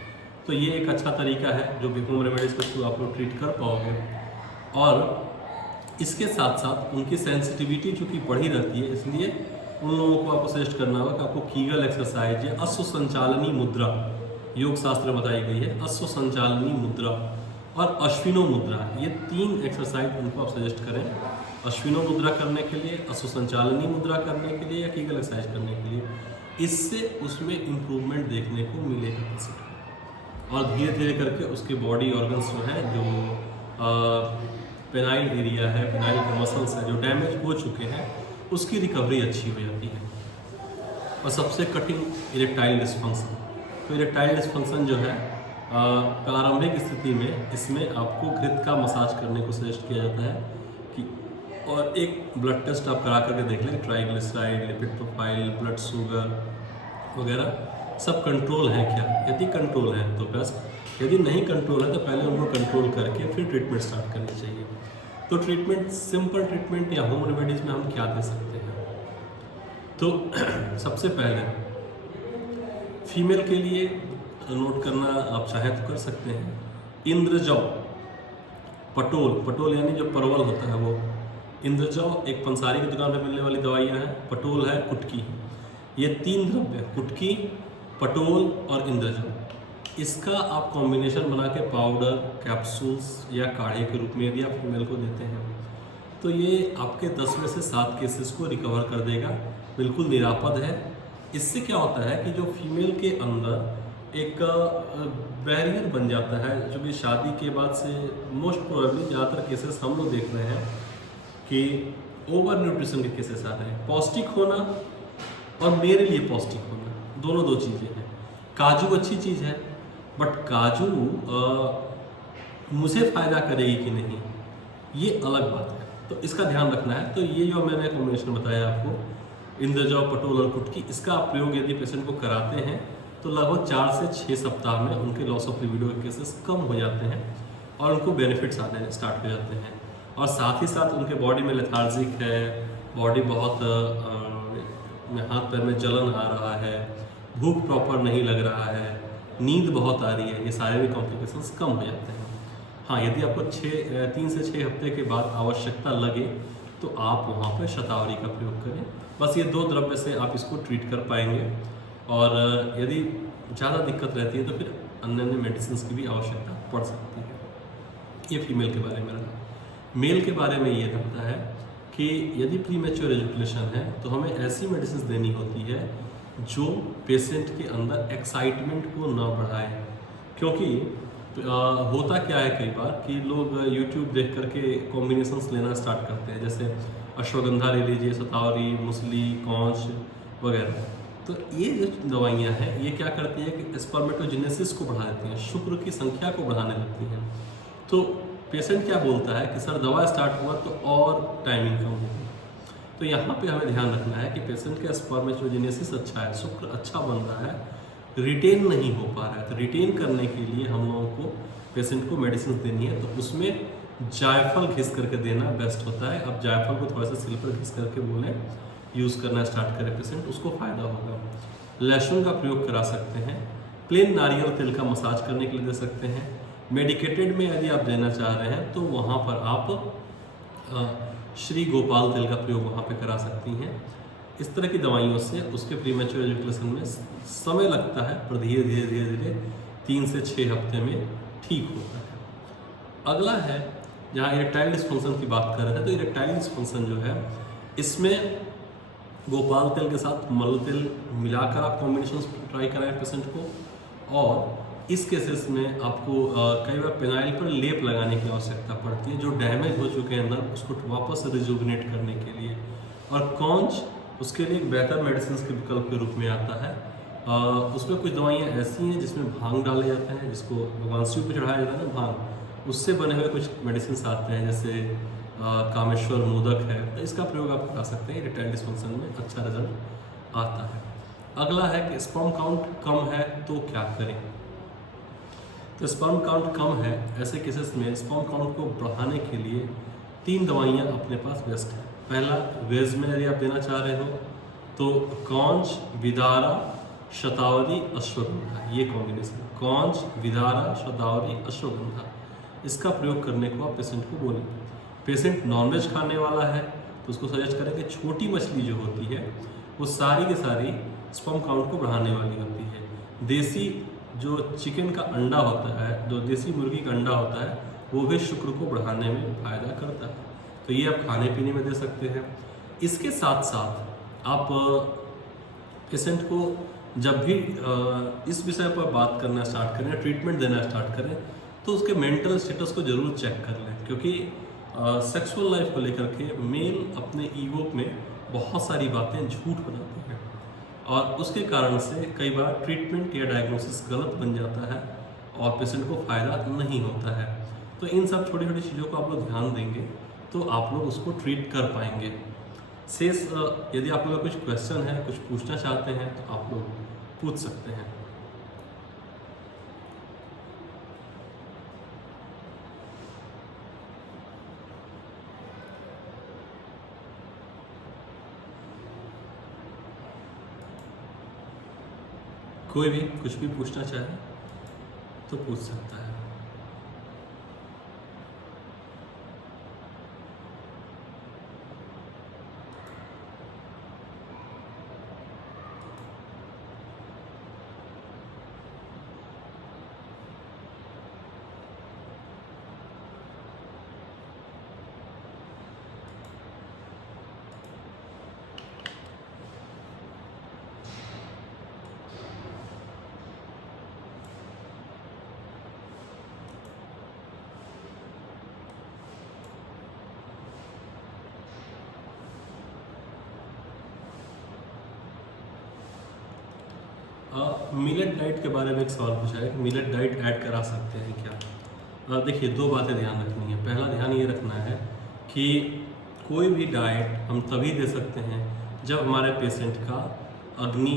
तो ये एक अच्छा तरीका है जो भी होम रेमेडीज़ के थ्रू आप लोग ट्रीट कर पाओगे। और इसके साथ साथ उनकी सेंसिटिविटी चूँकि बढ़ी रहती है, इसलिए उन लोगों को आपको सजेस्ट करना होगा कि आपको कीगल एक्सरसाइज या अश्व संचालनी मुद्रा योग शास्त्र में बताई गई है, अश्व संचालनी मुद्रा और अश्विनो मुद्रा, ये 3 एक्सरसाइज उनको आप सजेस्ट करें। अश्विनो मुद्रा करने के लिए, अश्व संचालनी मुद्रा करने के लिए या कीगल एक्सरसाइज करने के लिए, इससे उसमें इम्प्रूवमेंट देखने को मिलेगा किसी। और धीरे धीरे करके उसके बॉडी ऑर्गन्स जो है, जो पेनाइल एरिया है, पेनाइल के मसल्स हैं जो डैमेज हो चुके हैं, उसकी रिकवरी अच्छी हो जाती है। और सबसे कठिन इरेक्टाइल डिस्फंक्शन। तो इरेक्टाइल डिस्फंक्शन जो है प्रारंभिक स्थिति में, इसमें आपको घृत का मसाज करने को सजेस्ट किया जाता है कि, और एक ब्लड टेस्ट आप करा करके देख लें, triglyceride, lipid profile, blood sugar वगैरह सब कंट्रोल है क्या। यदि कंट्रोल है तो बेस्ट, यदि नहीं कंट्रोल है तो पहले उनको कंट्रोल करके फिर ट्रीटमेंट स्टार्ट करनी चाहिए। तो ट्रीटमेंट, सिंपल ट्रीटमेंट या होम रेमेडीज़ में हम क्या दे सकते हैं। तो सबसे पहले फीमेल के लिए नोट करना आप चाहे तो कर सकते हैं, इंद्रजौ, पटोल, पटोल यानी जो परवल होता है वो, इंद्रजौ एक पंसारी की दुकान पर मिलने वाली दवाइयाँ हैं, पटोल है, कुटकी, ये 3 द्रव्य, कुटकी, पटोल और इंद्रजौ, इसका आप कॉम्बिनेशन बना के पाउडर, कैप्सूल्स या काढ़े के रूप में यदि आप फीमेल को देते हैं तो ये आपके 10 में से 7 केसेस को रिकवर कर देगा, बिल्कुल निरापद है। इससे क्या होता है कि जो फीमेल के अंदर एक बैरियर बन जाता है, जो कि शादी के बाद से मोस्ट प्रोबेबली ज़्यादातर केसेस हम लोग देख रहे हैं कि ओवर न्यूट्रिशन के केसेस आ रहे हैं। पौष्टिक होना और मेरे लिए पौष्टिक होना, दोनों 2 चीज़ें हैं। काजू अच्छी चीज़ है, बट काजू मुझे फ़ायदा करेगी कि नहीं, ये अलग बात है, तो इसका ध्यान रखना है। तो ये जो मैंने कॉम्बिनेशन बताया आपको, इंद्रजौ, पटोल और कुटकी, इसका आप प्रयोग यदि पेशेंट को कराते हैं तो लगभग 4 से 6 सप्ताह में उनके लॉस ऑफ लिबिडो के केसेस कम हो जाते हैं और उनको बेनिफिट्स आने स्टार्ट हो जाते हैं। और साथ ही साथ उनके बॉडी में लेथार्जिक है, बॉडी बहुत हाथ पैर में जलन आ रहा है, भूख प्रॉपर नहीं लग रहा है, नींद बहुत आ रही है, ये सारे भी कॉम्प्लिकेशंस कम हो जाते हैं। हाँ, यदि आपको 3 से 6 हफ्ते के बाद आवश्यकता लगे तो आप वहाँ पर शतावरी का प्रयोग करें। बस ये 2 द्रव्य से आप इसको ट्रीट कर पाएंगे। और यदि ज़्यादा दिक्कत रहती है तो फिर अन्य मेडिसिन की भी आवश्यकता पड़ सकती है। ये फीमेल के बारे में रहा। मेल के बारे में ये रहता है कि यदि प्री मैच्योर एजुकेशन है तो हमें ऐसी मेडिसिन देनी होती है जो पेशेंट के अंदर एक्साइटमेंट को न बढ़ाए। क्योंकि होता क्या है कई बार कि लोग YouTube देख करके कॉम्बिनेशंस लेना स्टार्ट करते हैं, जैसे अश्वगंधा ले लीजिए, शतावरी, मुसली, कौंच वगैरह। तो ये जो दवाइयाँ हैं ये क्या करती है कि स्पर्मेटोजेनेसिस को बढ़ा देती हैं, शुक्र की संख्या को बढ़ाने लगती हैं। तो पेशेंट क्या बोलता है कि सर दवा स्टार्ट हुआ तो और टाइमिंग कम होगी। तो यहाँ पे हमें ध्यान रखना है कि पेशेंट का स्पर्मेटोजेनेसिस अच्छा है, शुक्र अच्छा बन रहा है, रिटेन नहीं हो पा रहा है। तो रिटेन करने के लिए हम लोगों को पेशेंट को मेडिसिन देनी है, तो उसमें जायफल घिस करके देना बेस्ट होता है। अब जायफल को थोड़ा सा सिल पर घिस करके बोलें यूज़ करना स्टार्ट करे पेशेंट, उसको फ़ायदा होगा। लहसुन का प्रयोग करा सकते हैं। प्लेन नारियल तेल का मसाज करने के लिए दे सकते हैं। मेडिकेटेड में यदि आप देना चाह रहे हैं तो वहाँ पर आप श्री गोपाल तेल का प्रयोग वहाँ पे करा सकती हैं। इस तरह की दवाइयों से उसके प्रीमेच्योर एजुकेशन में समय लगता है, पर धीरे धीरे धीरे धीरे 3 से 6 हफ्ते में ठीक होता है। अगला है, जहाँ इरेक्टाइल डिस्फंक्शन की बात कर रहे थे, तो इरेक्टाइल डिस्फंक्शन जो है इसमें गोपाल तेल के साथ मल तेल मिलाकर आप कॉम्बिनेशन ट्राई कराएं पेशेंट को, और इस केसेस में आपको कई बार पेनाइल पर लेप लगाने की आवश्यकता पड़ती है, जो डैमेज हो चुके हैं अंदर उसको वापस रिजुविनेट करने के लिए। और कॉन्च उसके लिए एक बेहतर मेडिसिन के विकल्प के रूप में आता है। उसमें कुछ दवाइयाँ ऐसी हैं जिसमें भांग डाले जाते हैं, जिसको भगवान शिव पर चढ़ाया जाता है ना भांग, उससे बने हुए कुछ मेडिसिन आते हैं, जैसे कामेश्वर मोदक है, तो इसका प्रयोग आप करा सकते हैं। इरेक्टाइल डिस्फंक्शन में अच्छा रिजल्ट आता है। अगला है कि स्पर्म काउंट कम है तो क्या करें। तो स्पर्म काउंट कम है, ऐसे केसेस में स्पर्म काउंट को बढ़ाने के लिए 3 दवाइयाँ अपने पास बेस्ट है। पहला, वेज में यदि आप देना चाह रहे हो तो कौंच, विदारा, शतावरी, अश्वगंधा, ये कॉम्बिनेशन, कौंच, विदारा, शतावरी, अश्वगंधा, इसका प्रयोग करने को आप पेशेंट को बोलें। पेशेंट नॉनवेज खाने वाला है तो उसको सजेस्ट करें कि छोटी मछली जो होती है वो सारी की सारी स्पर्म काउंट को बढ़ाने वाली होती है। देसी जो चिकन का अंडा होता है, जो देसी मुर्गी का अंडा होता है, वो भी शुक्र को बढ़ाने में फ़ायदा करता है, तो ये आप खाने पीने में दे सकते हैं। इसके साथ साथ आप पेशेंट को जब भी इस विषय पर बात करना स्टार्ट करें, ट्रीटमेंट देना स्टार्ट करें, तो उसके मेंटल स्टेटस को ज़रूर चेक कर लें, क्योंकि सेक्सुअल लाइफ को लेकर के मेल अपने ईगो में बहुत सारी बातें झूठ बनाते हैं, और उसके कारण से कई बार ट्रीटमेंट या डायग्नोसिस गलत बन जाता है और पेशेंट को फ़ायदा नहीं होता है। तो इन सब छोटी छोटी चीज़ों को आप लोग ध्यान देंगे तो आप लोग उसको ट्रीट कर पाएंगे। शेष यदि आप लोग का कुछ क्वेश्चन है, कुछ पूछना चाहते हैं, तो आप लोग पूछ सकते हैं। कोई भी कुछ भी पूछना चाहे तो पूछ सकता है। मिलेट डाइट के बारे में एक सवाल पूछा है कि मिलेट डाइट ऐड करा सकते हैं क्या। देखिए, 2 बातें ध्यान रखनी है। पहला ध्यान ये रखना है कि कोई भी डाइट हम तभी दे सकते हैं जब हमारे पेशेंट का अग्नि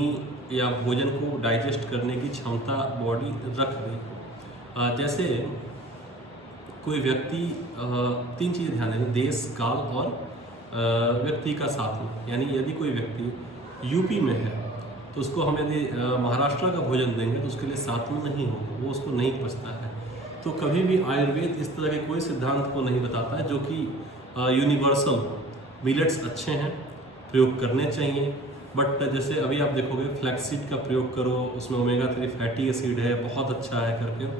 या भोजन को डाइजेस्ट करने की क्षमता बॉडी रख दे। जैसे कोई व्यक्ति 3 चीज़ें ध्यान दें, देश, काल और व्यक्ति का साथ में। यानी यदि कोई व्यक्ति यूपी में है तो उसको हम यदि महाराष्ट्र का भोजन देंगे तो उसके लिए साथ में नहीं होगा, वो उसको नहीं पचता है। तो कभी भी आयुर्वेद इस तरह के कोई सिद्धांत को नहीं बताता है जो कि यूनिवर्सल। मिलेट्स अच्छे हैं, प्रयोग करने चाहिए, बट जैसे अभी आप देखोगे फ्लैक्सीड का प्रयोग करो, उसमें ओमेगा 3 फैटी एसिड है, बहुत अच्छा है करके।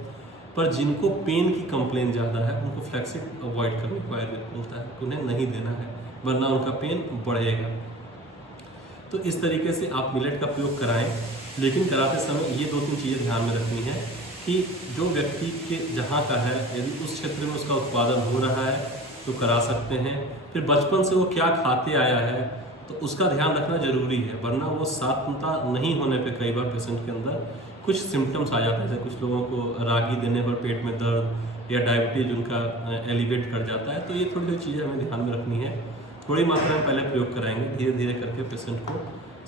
पर जिनको पेन की कंप्लेन ज़्यादा है उनको फ्लैक्सीड अवॉइड करने को आयुर्वेद बोलता है, उन्हें नहीं देना है, वरना उनका पेन बढ़ेगा। तो इस तरीके से आप मिलेट का प्रयोग कराएं, लेकिन कराते समय ये 2-3 चीज़ें ध्यान में रखनी है कि जो व्यक्ति के जहाँ का है, यदि उस क्षेत्र में उसका उत्पादन हो रहा है तो करा सकते हैं। फिर बचपन से वो क्या खाते आया है तो उसका ध्यान रखना जरूरी है, वरना वो सात्मता नहीं होने पे कई बार पेशेंट के अंदर कुछ सिम्टम्स आ जाते हैं। जैसे कुछ लोगों को रागी देने पर पेट में दर्द या डायबिटीज उनका एलिवेट कर जाता है। तो ये थोड़ी थोड़ी चीज़ें हमें ध्यान में रखनी है। थोड़ी मात्रा में पहले प्रयोग कराएंगे, धीरे धीरे करके पेशेंट को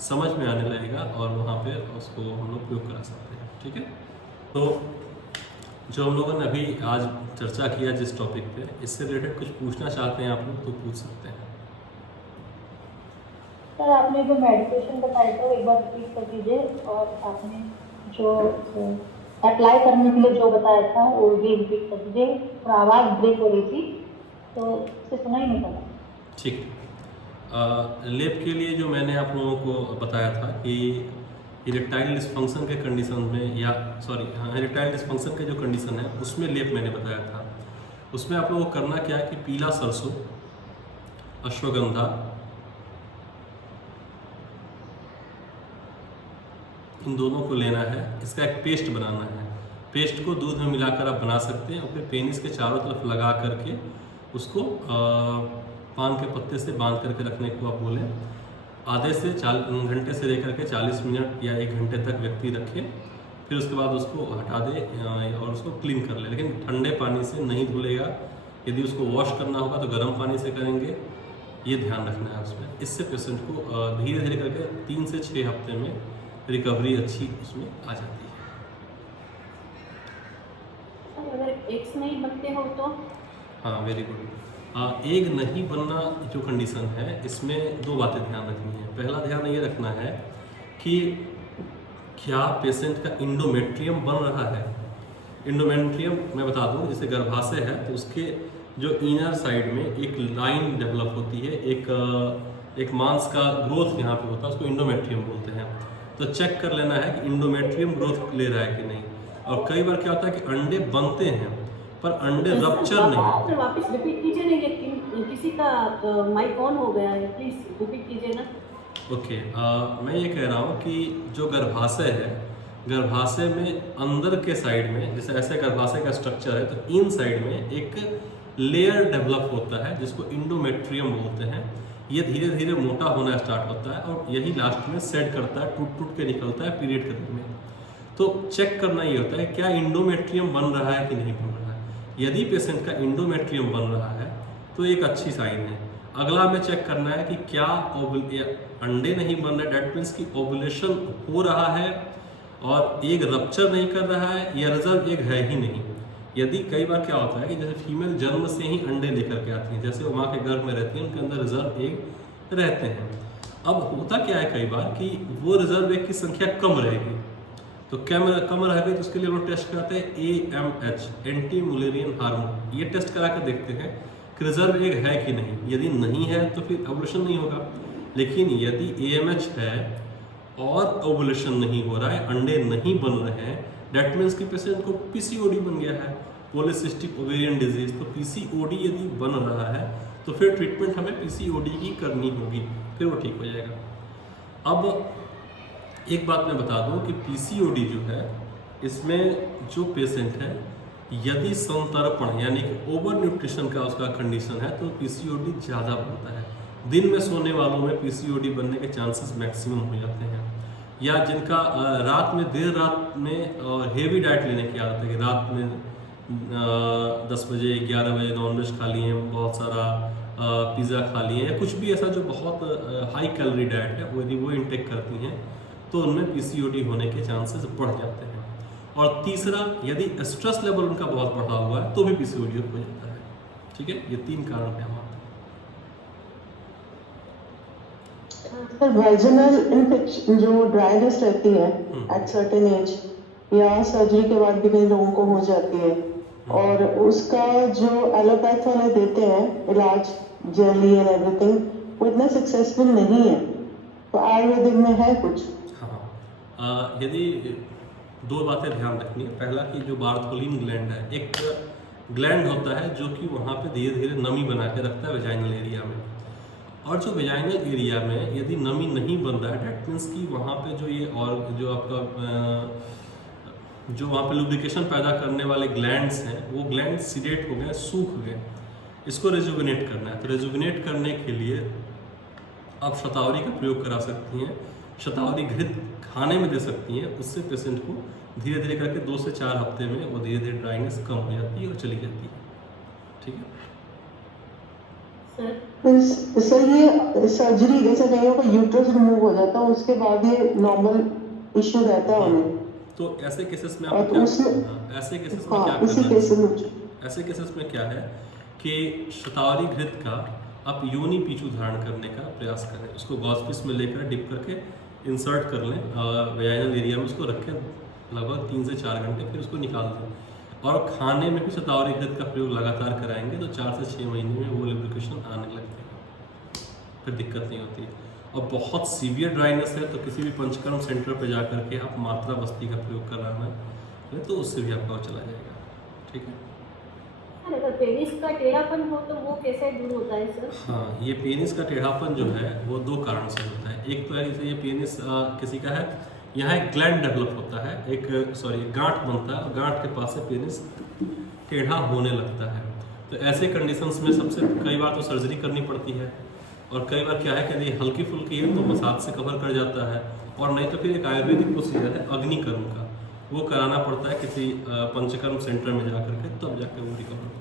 समझ में आने लगेगा और वहाँ पे उसको हम लोग प्रयोग करा सकते हैं। ठीक है, तो जो हम लोगों ने अभी आज चर्चा किया जिस टॉपिक पे, इससे रिलेटेड कुछ पूछना चाहते हैं आप लोग तो पूछ सकते हैं। सर आपने जो मेडिकेशन बताया था वो एक बार रिपीट कर दीजिए, और आपने जो अप्लाई करने के लिए जो बताया था वो भी रिपीट कर दीजिए, और आवाज़ ब्रेक हो रही थी तो उससे सुना ही नहीं पड़ा। ठीक है। लेप के लिए जो मैंने आप लोगों को बताया था कि इरेक्टाइल डिस्फंक्शन के कंडीशन में, या सॉरी हाँ, इरेक्टाइल डिस्फंक्शन के जो कंडीशन है उसमें लेप मैंने बताया था। उसमें आप लोगों को करना क्या है कि पीला सरसों, अश्वगंधा, इन दोनों को लेना है, इसका एक पेस्ट बनाना है। पेस्ट को दूध में मिलाकर आप बना सकते हैं, अपने पेनिस के चारों तरफ लगा करके उसको पान के पत्ते से बांध करके रखने को आप बोलें। आधे से 4 घंटे से लेकर के 40 मिनट या 1 घंटे तक व्यक्ति रखे, फिर उसके बाद उसको हटा दे और उसको क्लीन कर ले, लेकिन ठंडे पानी से नहीं धुलेगा। यदि उसको वॉश करना होगा तो गर्म पानी से करेंगे, ये ध्यान रखना है उसमें। इससे पेशेंट को धीरे धीरे करके 3 से 6 हफ्ते में रिकवरी अच्छी उसमें आ जाती है। अगर एग्स नहीं बनते हो तो? हाँ, वेरी गुड। एग नहीं बनना जो कंडीशन है, इसमें 2 बातें ध्यान रखनी है। पहला ध्यान ये रखना है कि क्या पेशेंट का इंडोमेट्रियम बन रहा है। इंडोमेट्रियम मैं बता दूं, जैसे गर्भाशय है तो उसके जो इनर साइड में एक लाइन डेवलप होती है, एक मांस का ग्रोथ यहाँ पे होता है, उसको इंडोमेट्रियम बोलते हैं। तो चेक कर लेना है कि इंडोमेट्रियम ग्रोथ ले रहा है कि नहीं। और कई बार क्या होता है कि अंडे बनते हैं पर अंडे रप्चर नहीं। सर वापस रिपीट कीजिए, नहीं कि किसी का माइक ऑन हो गया है, प्लीज रिपीट कीजिए ना। ओके, मैं ये कह रहा हूँ कि जो गर्भाशय है, गर्भाशय में अंदर के साइड में, जैसे ऐसे गर्भाशय का स्ट्रक्चर है तो इन साइड में एक लेयर डेवलप होता है जिसको इंडोमेट्रियम बोलते हैं। ये धीरे धीरे मोटा होना स्टार्ट होता है और यही लास्ट में सेट करता है, टूट टूट के निकलता है पीरियड के दिन में। तो चेक करना ये होता है क्या इंडोमेट्रियम बन रहा है कि नहीं बन रहा है। यदि पेशेंट का इंडोमेट्रियम बन रहा है तो एक अच्छी साइन है। अगला हमें चेक करना है कि क्या अंडे नहीं बन रहे, डेट मीन्स की ओवुलेशन हो रहा है और एग रप्चर नहीं कर रहा है, या रिजर्व एग है ही नहीं। यदि कई बार क्या होता है कि जैसे फीमेल जन्म से ही अंडे लेकर के आती हैं, जैसे वो माँ के गर्भ में रहती हैं, उनके अंदर रिजर्व एग रहते हैं। अब होता क्या है कई बार कि वो रिजर्व एग की संख्या कम रहेगी, तो कम रहेगी तो उसके लिए लोग टेस्ट कराते हैं AMH, एंटी मुलेरियन हार्मोन। ये टेस्ट करा कर देखते हैं कि रिजर्व एग है कि नहीं। यदि नहीं है तो फिर ओवुलेशन नहीं होगा, लेकिन यदि AMH है और ओवुलेशन नहीं हो रहा है, अंडे नहीं बन रहे हैं, डेट मीन्स कि पेशेंट को PCOD बन गया है, पॉलीसिस्टिक ओवेरियन डिजीज। तो PCOD यदि बन रहा है तो फिर ट्रीटमेंट हमें PCOD की करनी होगी, फिर वो ठीक हो जाएगा। अब एक बात मैं बता दूं कि PCOD जो है, इसमें जो पेशेंट है यदि संतर्पण यानी कि ओवर न्यूट्रिशन का उसका कंडीशन है तो PCOD ज़्यादा बनता है। दिन में सोने वालों में PCOD बनने के चांसेस मैक्सिमम हो जाते हैं, या जिनका रात में देर रात में हेवी डाइट लेने की आदत है कि रात में 10 बजे 11 बजे नॉनवेज खा लिए हैं, बहुत सारा पिज़्ज़ा खा लिए हैं, या कुछ भी ऐसा जो बहुत हाई कैलोरी डाइट है, यदि वो इनटेक करती हैं तो उनमें PCOD होने के चांसेस बढ़ जाते हैं। और तीसरा, यदि स्ट्रेस लेवल उनका बहुत बढ़ा हुआ है तो भी PCOD हो जाता है। ठीक है, ये 3 कारण हैं हमारे। सर वाइजनल इन्फेक्शन जो ड्राइनेस रहती है एट सर्टेन एज या सर्जरी के बाद भी कई लोगों को हो जाती है, और उसका जो एलोपैथ वाले देते हैं इलाज, जेली एंड एवरीथिंग, वो इतना सक्सेसफुल नहीं है, तो आयुर्वेदिक में है कुछ? हाँ, यदि 2 बातें ध्यान रखनी है। पहला कि जो बार्थोलिन ग्लैंड है, एक ग्लैंड होता है जो कि वहाँ पे धीरे धीरे नमी बना के रखता है वेजाइनल एरिया में, और जो वेजाइनल एरिया में यदि नमी नहीं बन रहा है, डेट मीन्स कि वहाँ पे जो ये और जो आपका जो वहाँ पे लुब्रिकेशन पैदा करने वाले ग्लैंड्स हैं, वो ग्लैंड सीडेट हो गए, सूख गए। इसको रेजुविनेट करना है, तो रेजुविनेट करने के लिए आप शतावरी का प्रयोग करा सकती हैं, शतावरी घृत खाने में दे सकती हैं। उससे पेशेंट को धीरे धीरे करके 2 से 4 हफ्ते में वो धीरे धीरे ड्राइनेस कम हो जाती है और चली जाती है। ठीक है सर, ये सर्जरी जैसे कईयों का यूट्रस रिमूव हो जाता है, उसके बाद ये नॉर्मल इश्यू रहता है उन्हें, तो ऐसे केसेस में और आपको क्या उसमें ऐसे केसेस में हाँ क्या इसी करना केस है? में ऐसे केसेस में क्या है कि शतावरी घृत का आप योनि पीछू धारण करने का प्रयास करें। उसको गॉस में लेकर डिप करके इंसर्ट कर लें वेजाइनल एरिया में, उसको रखें लगभग 3 से 4 घंटे, फिर उसको निकाल दें। और खाने में भी शतावरी घृत का प्रयोग लगातार कराएंगे तो 4 से 6 महीने में वो लुब्रिकेशन आने लगते हैं, फिर दिक्कत नहीं होती। और बहुत सीवियर ड्राइनेस है तो किसी भी पंचकर्म सेंटर पर जा करके आप मात्रा बस्ती का प्रयोग कराना है तो उससे भी आपका चला जाएगा। ठीक है। अगर पेनिस का टेढ़ापन हो तो वो कैसे दूर होता है सर? हाँ, ये पेनिस का टेढ़ापन जो है वो 2 कारण से होता है। एक तो है जैसे ये पेनिस किसी का है, यहाँ एक ग्लैंड डेवलप होता है, एक गांठ बनता है और गांठ के पास से पेनिस टेढ़ा होने लगता है। तो ऐसे कंडीशंस में सबसे कई बार तो सर्जरी करनी पड़ती है, और कई बार क्या है कि यदि हल्की फुल्की है तो मसाज से कवर कर जाता है, और नहीं तो फिर एक आयुर्वेदिक प्रोसीजर है अग्निकर्म का, वो कराना पड़ता है किसी पंचकर्म सेंटर में जा करके, तब जाकर वो रिकवर होता है।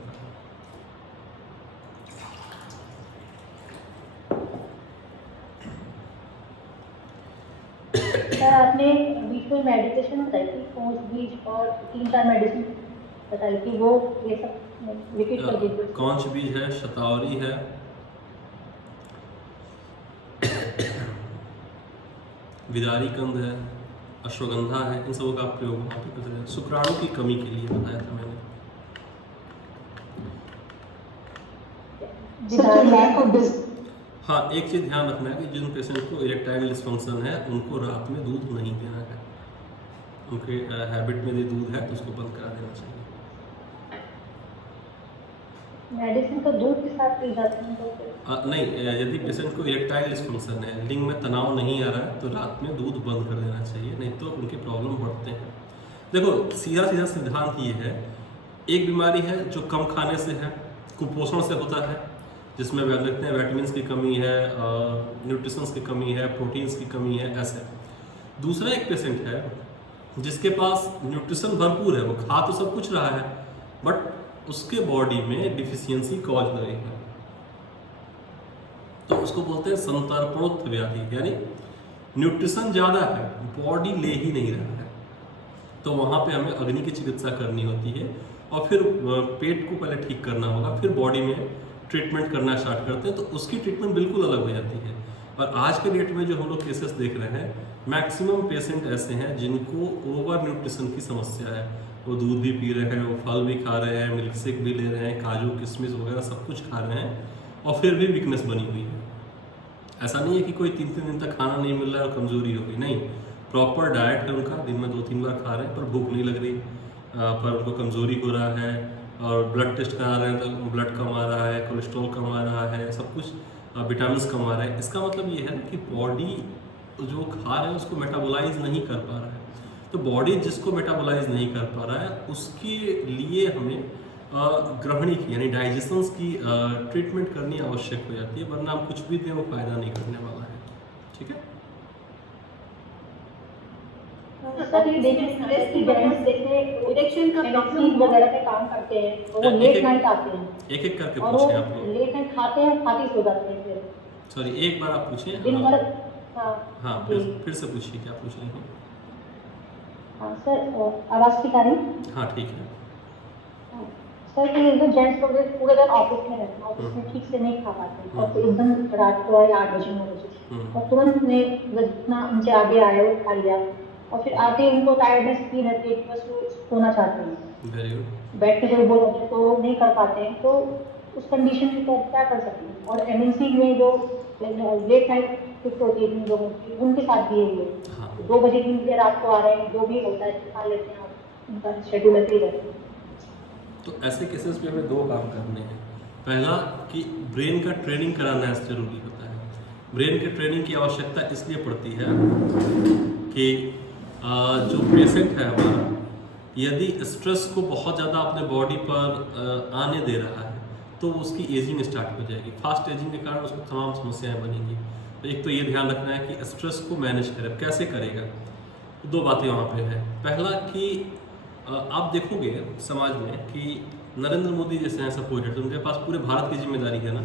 सर आपने बीच में मेडिटेशन बताई थी, खोज बीज और 3-4 मेडिसिन बताई थी, वो ये सब रिपीट कर दीजिए। कौंच बीज है, शतावरी है, विदारी कंद है, अश्वगंधा है, इन सबों का प्रयोग वहाँ पे करते हैं। शुक्राणु की कमी के लिए बताया था मैंने। हाँ, एक चीज़ ध्यान रखना है कि जिन पेशेंट को इरेक्टाइल डिसफंक्शन है उनको रात में दूध नहीं देना है। उनके हैबिट में यदि दूध है तो उसको बंद करा देना चाहिए। मेडिसिन तो दूध के साथ पी जाते हैं तो नहीं, यदि पेशेंट को इरेक्टाइल डिसफंक्शन है, लिंग में तनाव नहीं आ रहा है, तो रात में दूध बंद कर देना चाहिए, नहीं तो उनके प्रॉब्लम बढ़ते हैं। देखो, सीधा सीधा सिद्धांत ये है, एक बीमारी है जो कम खाने से है, कुपोषण से होता है, जिसमें देखते हैं विटामिन्स की कमी है, न्यूट्रिशंस की कमी है, प्रोटीन्स की कमी है, ऐसे। दूसरा एक पेशेंट है जिसके पास न्यूट्रिशन भरपूर है, वो खा तो सब कुछ रहा है, बट उसके बॉडी में डिफिशियंसी कॉज हो रही है, तो उसको बोलते हैं संतर्पणोत्थ व्याधि, यानी न्यूट्रिशन ज़्यादा है, बॉडी ले ही नहीं रहा है। तो वहाँ पे हमें अग्नि की चिकित्सा करनी होती है, और फिर पेट को पहले ठीक करना होगा, फिर बॉडी में ट्रीटमेंट करना स्टार्ट करते हैं, तो उसकी ट्रीटमेंट बिल्कुल अलग हो जाती है। और आज के डेट में जो हम लोग केसेस देख रहे हैं, मैक्सिमम पेशेंट ऐसे हैं जिनको ओवर न्यूट्रिशन की समस्या है। वो दूध भी पी रहे हैं, वो फल भी खा रहे हैं, मिल्क शेक भी ले रहे हैं, काजू किशमिश वगैरह सब कुछ खा रहे हैं, और फिर भी वीकनेस बनी हुई है। ऐसा नहीं है कि कोई 3-3 दिन तक खाना नहीं मिल रहा है और कमज़ोरी हो गई, नहीं, प्रॉपर डाइट है उनका, दिन में 2-3 बार खा रहे हैं, पर भूख नहीं लग रही, पर उनको कमज़ोरी हो रहा है, और ब्लड टेस्ट करा रहे हैं तो ब्लड कम आ रहा है, कोलेस्ट्रॉल कम आ रहा है, सब कुछ विटामिन कम आ रहा है। इसका मतलब ये है कि बॉडी जो खा रहे हैं उसको मेटाबोलाइज नहीं कर पा रहा है। तो बॉडी जिसको मेटाबोलाइज नहीं कर पा रहा है उसके लिए हमें ग्रहणी की यानी डाइजेशंस की ट्रीटमेंट करनी आवश्यक हो जाती है, वरना हम कुछ भी दें वो फ़ायदा नहीं करने वाला है। ठीक है। सर ये देखिए कि जेंट्स देखिए इरेक्शन का प्रॉब्लम वगैरह पे काम करते हैं, वो लेट नाइट आते हैं, एक एक करके और वो पूछें आप लोग। लेट नाइट खाते हैं, खाते सो जाते हैं, फिर सॉरी, एक बार आप पूछें। दिन भर। हाँ, फिर से पूछिए, क्या पूछ रही हैं? हाँ सर, आवाज़ ठीक आ रही? हाँ, ठीक है। सर ये जो जेंट्स लोग पूरे दिन ऑफिस में रहते हैं, ऑफिस में ठीक से नहीं खा पाते, और फिर एकदम रात को आए 8 बजे 9 बजे, और तुरंत में जितना उनसे आगे आए वो खा लिया, और फिर आते उनको टायर्डनेस फील रहती है, बस वो सोना चाहते हैं, वेरी गुड। बैठ के जब बोलते तो नहीं कर पाते हैं, तो उस कंडीशन में क्या कर सकते हैं? और एमएनसी में जो लेट नाइट शिफ्ट होती है लोगों की, उनके साथ भी यही है। हाँ। 2 बजे 3 बजे रात को आ रहे हैं, जो भी होता है खा लेते हैं, उनका शेड्यूल ऐसे ही रहता है। तो ऐसे केसेस में हमें 2 काम करने हैं। पहला कि ब्रेन का ट्रेनिंग कराना जरूरी होता है। ब्रेन के ट्रेनिंग की आवश्यकता इसलिए पड़ती है कि जो पेशेंट है हमारा, यदि स्ट्रेस को बहुत ज़्यादा अपने बॉडी पर आने दे रहा है तो उसकी एजिंग स्टार्ट हो जाएगी। फास्ट एजिंग के कारण उसको तमाम समस्याएं बनेंगी। तो एक तो ये ध्यान रखना है कि स्ट्रेस को मैनेज करे, कैसे करेगा। 2 बातें वहाँ पे है। पहला कि आप देखोगे समाज में कि नरेंद्र मोदी जैसे हैं सपोज, उनके पास पूरे भारत की जिम्मेदारी है ना,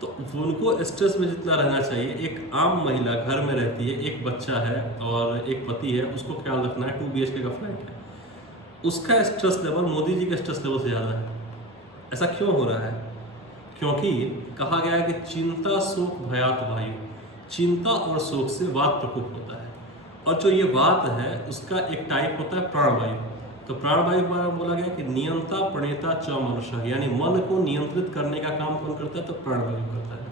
तो उनको स्ट्रेस में जितना रहना चाहिए, एक आम महिला घर में रहती है, एक बच्चा है और एक पति है, उसको ख्याल रखना है, 2 BHK का फ्लैट है, उसका स्ट्रेस लेवल मोदी जी के स्ट्रेस लेवल से ज़्यादा है। ऐसा क्यों हो रहा है? क्योंकि कहा गया है कि चिंता शोक भयात वायु, चिंता और शोक से वात प्रकोप होता है, और जो ये वात है उसका एक टाइप होता है प्राणवायु। तो प्राणवायु के बारे में बोला गया कि नियंता प्रणेता च मनुष्य, यानी मन को नियंत्रित करने का काम कौन करता है? तो प्राणवायु करता है।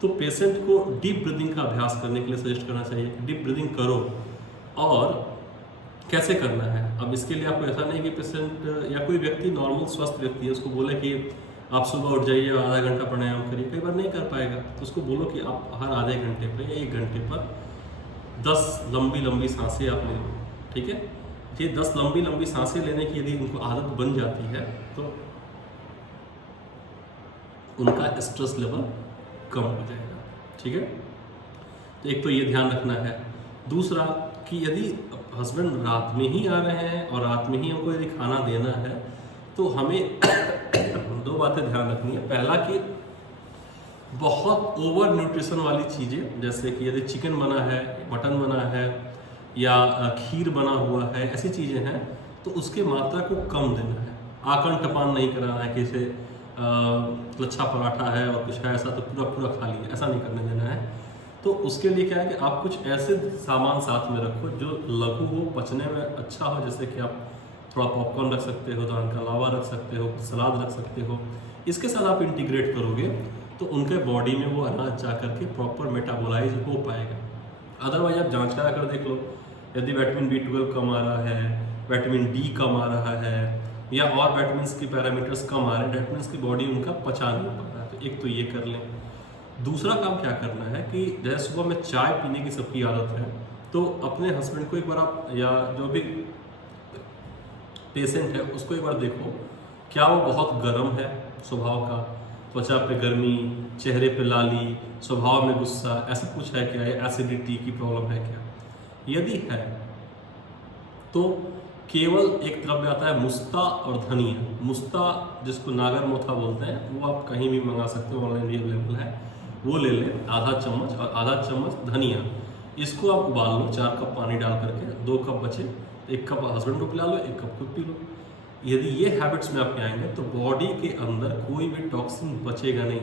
तो पेशेंट को डीप ब्रीदिंग का अभ्यास करने के लिए सजेस्ट करना चाहिए, डीप ब्रीदिंग करो। और कैसे करना है? अब इसके लिए आपको ऐसा नहीं कि पेशेंट या कोई व्यक्ति नॉर्मल स्वस्थ व्यक्ति है उसको बोले कि आप सुबह उठ जाइए और आधा घंटा प्राणायाम करिए, कई बार नहीं कर पाएगा, तो उसको बोलो कि आप हर आधे घंटे पर या 1 घंटे पर 10 लंबी लंबी सांसें आप ले लो, ठीक है। ये 10 लंबी लंबी सांसें लेने की यदि उनको आदत बन जाती है तो उनका स्ट्रेस लेवल कम हो जाएगा, ठीक है। तो एक तो ये ध्यान रखना है। दूसरा कि यदि हस्बैंड रात में ही आ रहे हैं और रात में ही हमको यदि खाना देना है तो हमें 2 बातें ध्यान रखनी है। पहला कि बहुत ओवर न्यूट्रिशन वाली चीज़ें, जैसे कि यदि चिकन बना है, मटन बना है या खीर बना हुआ है, ऐसी चीज़ें हैं तो उसके मात्रा को कम देना है। आकन टपान नहीं कराना है कि इसे लच्छा पराठा है और कुछ है ऐसा तो पूरा पूरा खा लिया, ऐसा नहीं करने देना है। तो उसके लिए क्या है कि आप कुछ ऐसे सामान साथ में रखो जो लघु हो, पचने में अच्छा हो, जैसे कि आप थोड़ा पॉपकॉर्न रख सकते हो, धान का लावा रख सकते हो, सलाद रख सकते हो। इसके साथ आप इंटीग्रेट करोगे तो उनके बॉडी में वो अनाज जा करके प्रॉपर मेटाबोलाइज हो पाएगा। अदरवाइज आप जांच करा कर देख लो, यदि विटामिन B12 कम आ रहा है, विटामिन D कम आ रहा है या और विटामिन्स के पैरामीटर्स कम आ रहे हैं, विटामिन्स की बॉडी उनका पचा नहीं पा रहा है, तो एक तो ये कर लें। दूसरा काम क्या करना है कि जैसे सुबह में चाय पीने की सबकी आदत है, तो अपने हस्बैंड को एक बार आप या जो भी पेशेंट है उसको एक बार देखो, क्या वो बहुत गर्म है स्वभाव का, त्वचा पे गर्मी, चेहरे पे लाली, स्वभाव में गुस्सा, ऐसा कुछ है क्या? एसिडिटी की प्रॉब्लम है क्या? यदि है तो केवल एक द्रव्य आता है मुस्ता और धनिया। मुस्ता जिसको नागर मोथा बोलते हैं, वो आप कहीं भी मंगा सकते हो, ऑनलाइन भी अवेलेबल है, वो ले लें आधा चम्मच, और आधा चम्मच धनिया। इसको आप उबाल लो 4 कप पानी डाल करके, 2 कप बचे, 1 कप हस्बैंड को पिला लो, 1 कप खुद पी लो। यदि ये हैबिट्स में आप आएंगे तो बॉडी के अंदर कोई भी टॉक्सिन बचेगा नहीं,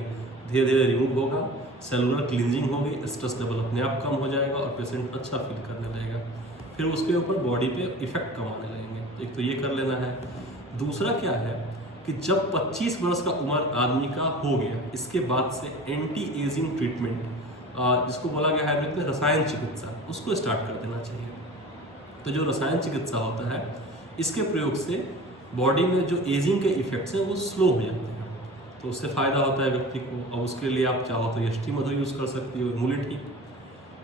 धीरे धीरे रिमूव होगा, सेलुलर क्लींजिंग होगी, स्ट्रेस लेवल अपने आप कम हो जाएगा और पेशेंट अच्छा फील करने लगेगा। फिर उसके ऊपर बॉडी पे इफेक्ट कम आने लगेंगे। एक तो ये कर लेना है। दूसरा क्या है कि जब 25 वर्ष का उम्र आदमी का हो गया, इसके बाद से एंटी एजिंग ट्रीटमेंट, जिसको बोला गया है में रसायन चिकित्सा, उसको स्टार्ट कर देना चाहिए। तो जो रसायन चिकित्सा होता है, इसके प्रयोग से बॉडी में जो एजिंग के इफेक्ट्स हैं वो स्लो हो जाते हैं, तो उससे फ़ायदा होता है व्यक्ति को। और उसके लिए आप चाहो तो यष्टि मधु यूज़ कर सकती हो, मुलेठी,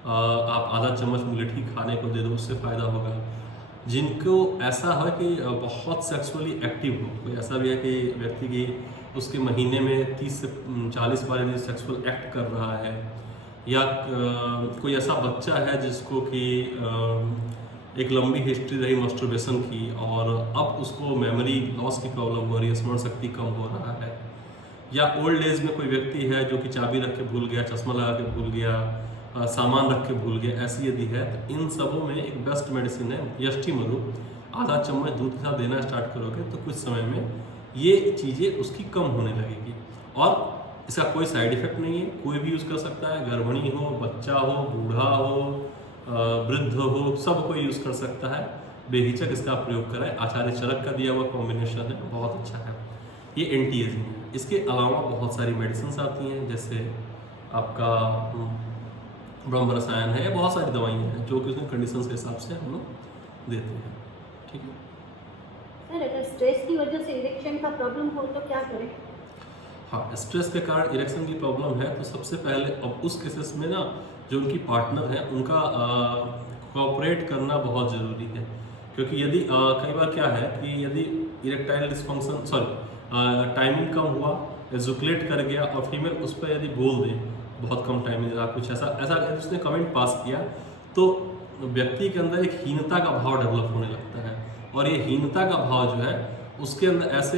आप आधा चम्मच मुलेठी खाने को दे दो, उससे फ़ायदा होगा। जिनको ऐसा है कि बहुत सेक्सुअली एक्टिव हो, कोई ऐसा भी है कि व्यक्ति की उसके महीने में 30 से 40 बार यदि सेक्सुअल एक्ट कर रहा है, या कोई ऐसा बच्चा है जिसको कि एक लंबी हिस्ट्री रही मास्टरबेशन की और अब उसको मेमोरी लॉस की प्रॉब्लम हो रही है, स्मरण शक्ति कम हो रहा है, या ओल्ड एज में कोई व्यक्ति है जो कि चाबी रख के भूल गया, चश्मा लगा के भूल गया, सामान रख के भूल गया, ऐसी यदि है तो इन सबों में एक बेस्ट मेडिसिन है यष्टि मधु। आधा चम्मच दूध के साथ देना स्टार्ट करोगे तो कुछ समय में ये चीज़ें उसकी कम होने लगेगी। और इसका कोई साइड इफेक्ट नहीं है, कोई भी यूज़ कर सकता है, गर्भिणी हो, बच्चा हो, बूढ़ा हो, वृद्ध हो, सब कोई यूज़ कर सकता है, बेहिचक इसका प्रयोग कराएं। आचार्य चरक का दिया हुआ कॉम्बिनेशन है, बहुत अच्छा है। ये एंटी एजिंग है। इसके अलावा बहुत सारी मेडिसिन आती हैं, जैसे आपका ब्रह्म रसायन है, बहुत सारी दवाइयाँ हैं जो कि उसमें कंडीशन के हिसाब से हम लोग देते हैं, ठीक है। सर अगर स्ट्रेस की वजह से इरेक्शन का प्रॉब्लम हो तो क्या करें? हाँ, स्ट्रेस के कारण इरेक्शन की प्रॉब्लम है तो सबसे पहले अब उस केसेस में ना जो उनकी पार्टनर है उनका कोऑपरेट करना बहुत ज़रूरी है। क्योंकि यदि कई बार क्या है कि यदि इरेक्टाइल डिस्फंक्शन टाइमिंग कम हुआ, एजुकुलेट कर गया और फीमेल उस पर यदि बोल दे बहुत कम टाइम में जरा कुछ ऐसा उसने कमेंट पास किया तो व्यक्ति के अंदर एक हीनता का भाव डेवलप होने लगता है। और ये हीनता का भाव जो है उसके अंदर ऐसे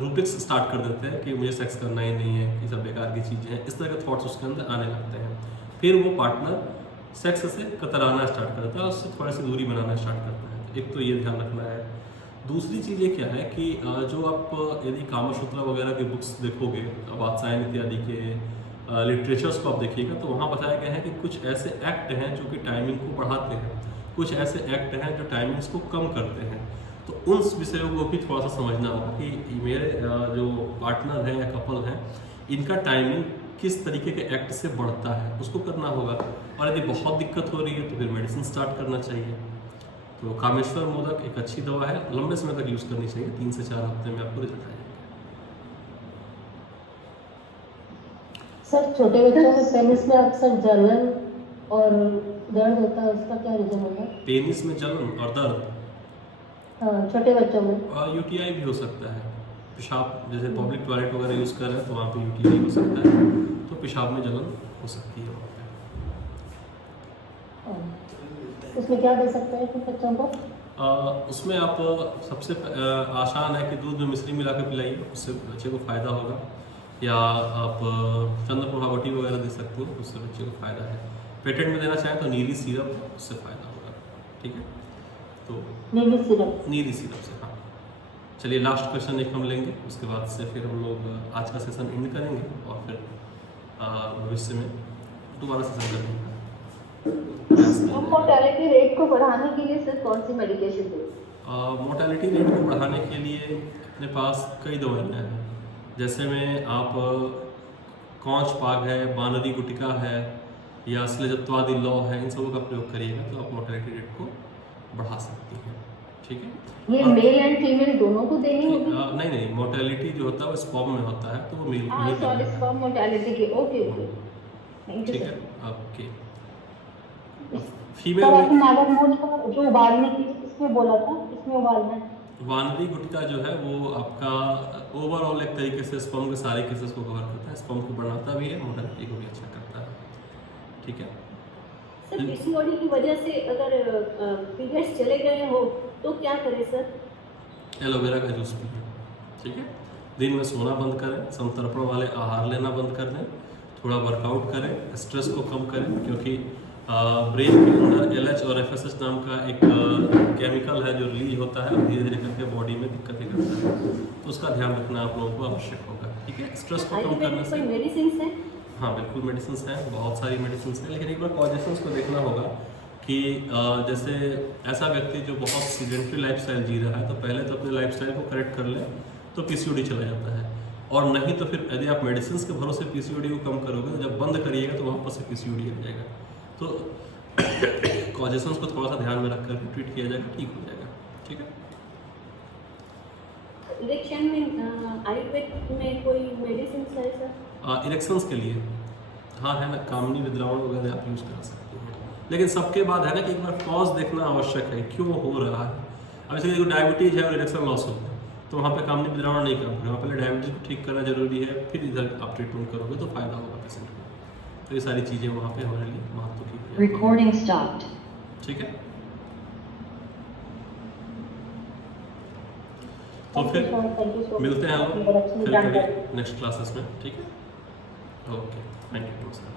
रूब्रिक्स स्टार्ट कर देते हैं कि मुझे सेक्स करना ही नहीं है, ये सब बेकार की चीज़ें हैं, इस तरह के थॉट्स उसके अंदर आने लगते हैं। फिर वो पार्टनर सेक्स से कतराना स्टार्ट करता है, उससे थोड़ी सी दूरी बनाना स्टार्ट करता है। एक तो ये ध्यान रखना है। दूसरी चीज़ ये क्या है कि जो आप यदि कामसूत्र वगैरह की बुक्स देखोगे, वात्सायन इत्यादि के लिटरेचर्स को आप देखिएगा, तो वहाँ बताया गया है कि कुछ ऐसे एक्ट हैं जो कि टाइमिंग को बढ़ाते हैं, कुछ ऐसे एक्ट हैं जो टाइमिंग्स को कम करते हैं। तो उन विषयों को भी थोड़ा सा समझना होगा कि मेरे जो पार्टनर हैं या कपल हैं, इनका टाइमिंग किस तरीके के एक्ट से बढ़ता है, उसको करना होगा। और यदि बहुत दिक्कत हो रही है तो फिर मेडिसिन स्टार्ट करना चाहिए। तो कामेश्वर मोदक एक अच्छी दवा है, लंबे समय तक यूज़ करनी चाहिए, 3 से 4 हफ्ते में आपको रिजल्ट आएगा। सर छोटे बच्चों में पेनिस में अक्सर जलन और दर्द होता है, उसका क्या रीजन होता है? पेनिस में जलन और दर्द, हाँ छोटे बच्चों में। यूटीआई भी हो सकता है। पेशाब, जैसे पब्लिक टॉयलेट वगैरह यूज़ कर रहे हैं तो वहाँ पे यूटीआई हो सकता है, तो पेशाब में जलन हो सकती है वहाँ पे। उसमें क्या दे सकते हैं फिर बच्चों को? उसमें आप सबसे आसान है कि दूध में मिश्री मिला के पिलाइए, उससे बच्चे को फ़ायदा होगा। या आप चंद्रप्रभावटी वगैरह दे सकते हो, उससे बच्चे को फ़ायदा है। पेटेंट में देना चाहें तो नीली सिरप, उससे फ़ायदा होगा। ठीक है, तो नीली सिरप। नीली सिरप से, हाँ। चलिए लास्ट क्वेश्चन एक हम लेंगे, उसके बाद से फिर हम लोग आज का सेशन एंड करेंगे और फिर भविष्य में दोबारा सेशन करेंगे। मोर्टेलिटी रेट को बढ़ाने के लिए सर कौन सी मेडिकेशन दें? मोर्टेलिटी रेट को बढ़ाने के लिए अपने पास कई दवाइयाँ हैं। जैसे में आप कौच पाग है, बानरी गुटिका है या श्लेजत्वादि लौ है, इन सबों का प्रयोग करिएगा तो आप मोर्टेलिटी रेट को बढ़ा सकती हैं। ठीक है, ये मेल एंड फीमेल दोनों को देनी होगी? नहीं, मोर्टेलिटी जो होता है वो स्पर्म में होता है, तो वो मेल को ही सॉरी, देना है। स्पर्म मोर्टेलिटी की, ओके ओके, थैंक यू ठीक सर। है, ओके। सर फीमेल आपने में नागर मोज का जो उबालने की इसमें बोला था, इसमें उबालना है। वानरी गुटिका जो है वो आपका ओवरऑल एक तरीके से स्पर्म के सारे केसेस को कवर करता है, स्पर्म को बढ़ाता भी है, मोर्टेलिटी को भी अच्छा करता है। ठीक है, सर पीसीओडी की वजह से अगर पीरियड्स चले गए हो तो क्या करें सर? एलोवेरा का जूस पिए। ठीक है, दिन में सोना बंद करें, संतर्पण वाले आहार लेना बंद कर दें, थोड़ा वर्कआउट करें, स्ट्रेस को कम करें, क्योंकि ब्रेन के अंदर LH और FSH नाम का एक केमिकल है जो रिलीज होता है और धीरे धीरे करके बॉडी में दिक्कतें करता है, तो उसका ध्यान रखना आप लोगों को आवश्यक होगा। ठीक है, स्ट्रेस को कम करने से। मेडिसिन है? हाँ बिल्कुल मेडिसिन हैं, बहुत सारी मेडिसिन हैं, लेकिन एक बार कॉजेशंस को देखना होगा कि जैसे ऐसा व्यक्ति जो बहुत सीडेंट्री लाइफस्टाइल जी रहा है, तो पहले तो अपने लाइफस्टाइल को करेक्ट कर ले तो PCOD चला जाता है, और नहीं तो फिर यदि आप मेडिसिन के भरोसे PCOD को कम करोगे तो जब बंद करिएगा तो वहाँ पर से PCOD आ जाएगा। तो कॉजेशंस को थोड़ा सा ध्यान में रख कर ट्रीट किया जाएगा, ठीक हो जाएगा। ठीक है, इलेक्शन में आयुर्वेद में कोई मेडिसिन है सर? इलेक्शंस के लिए हाँ है ना, कामनी विद्रावण वगैरह आप यूज़ करा सकते हैं, लेकिन सबके बाद है ना कि एक बार कॉज देखना आवश्यक है, क्यों हो रहा है। अब जैसे देखो डायबिटीज़ है और इलेक्शन लॉस होता है, तो वहाँ पे कामनी विद्रावण नहीं काम करेगा, पहले डायबिटीज़ को ठीक करना जरूरी है, फिर इधर आप ट्रीटमेंट करोगे तो फायदा होगा पेशेंट को। तो ये सारी चीज़ें वहाँ पे हमारे लिए महत्व की हैं। Recording stopped. ठीक है, तो फिर मिलते हैं हम लोग फिर कभी नेक्स्ट क्लासेस में। ठीक है, ओके, थैंक यू, नमस्कार।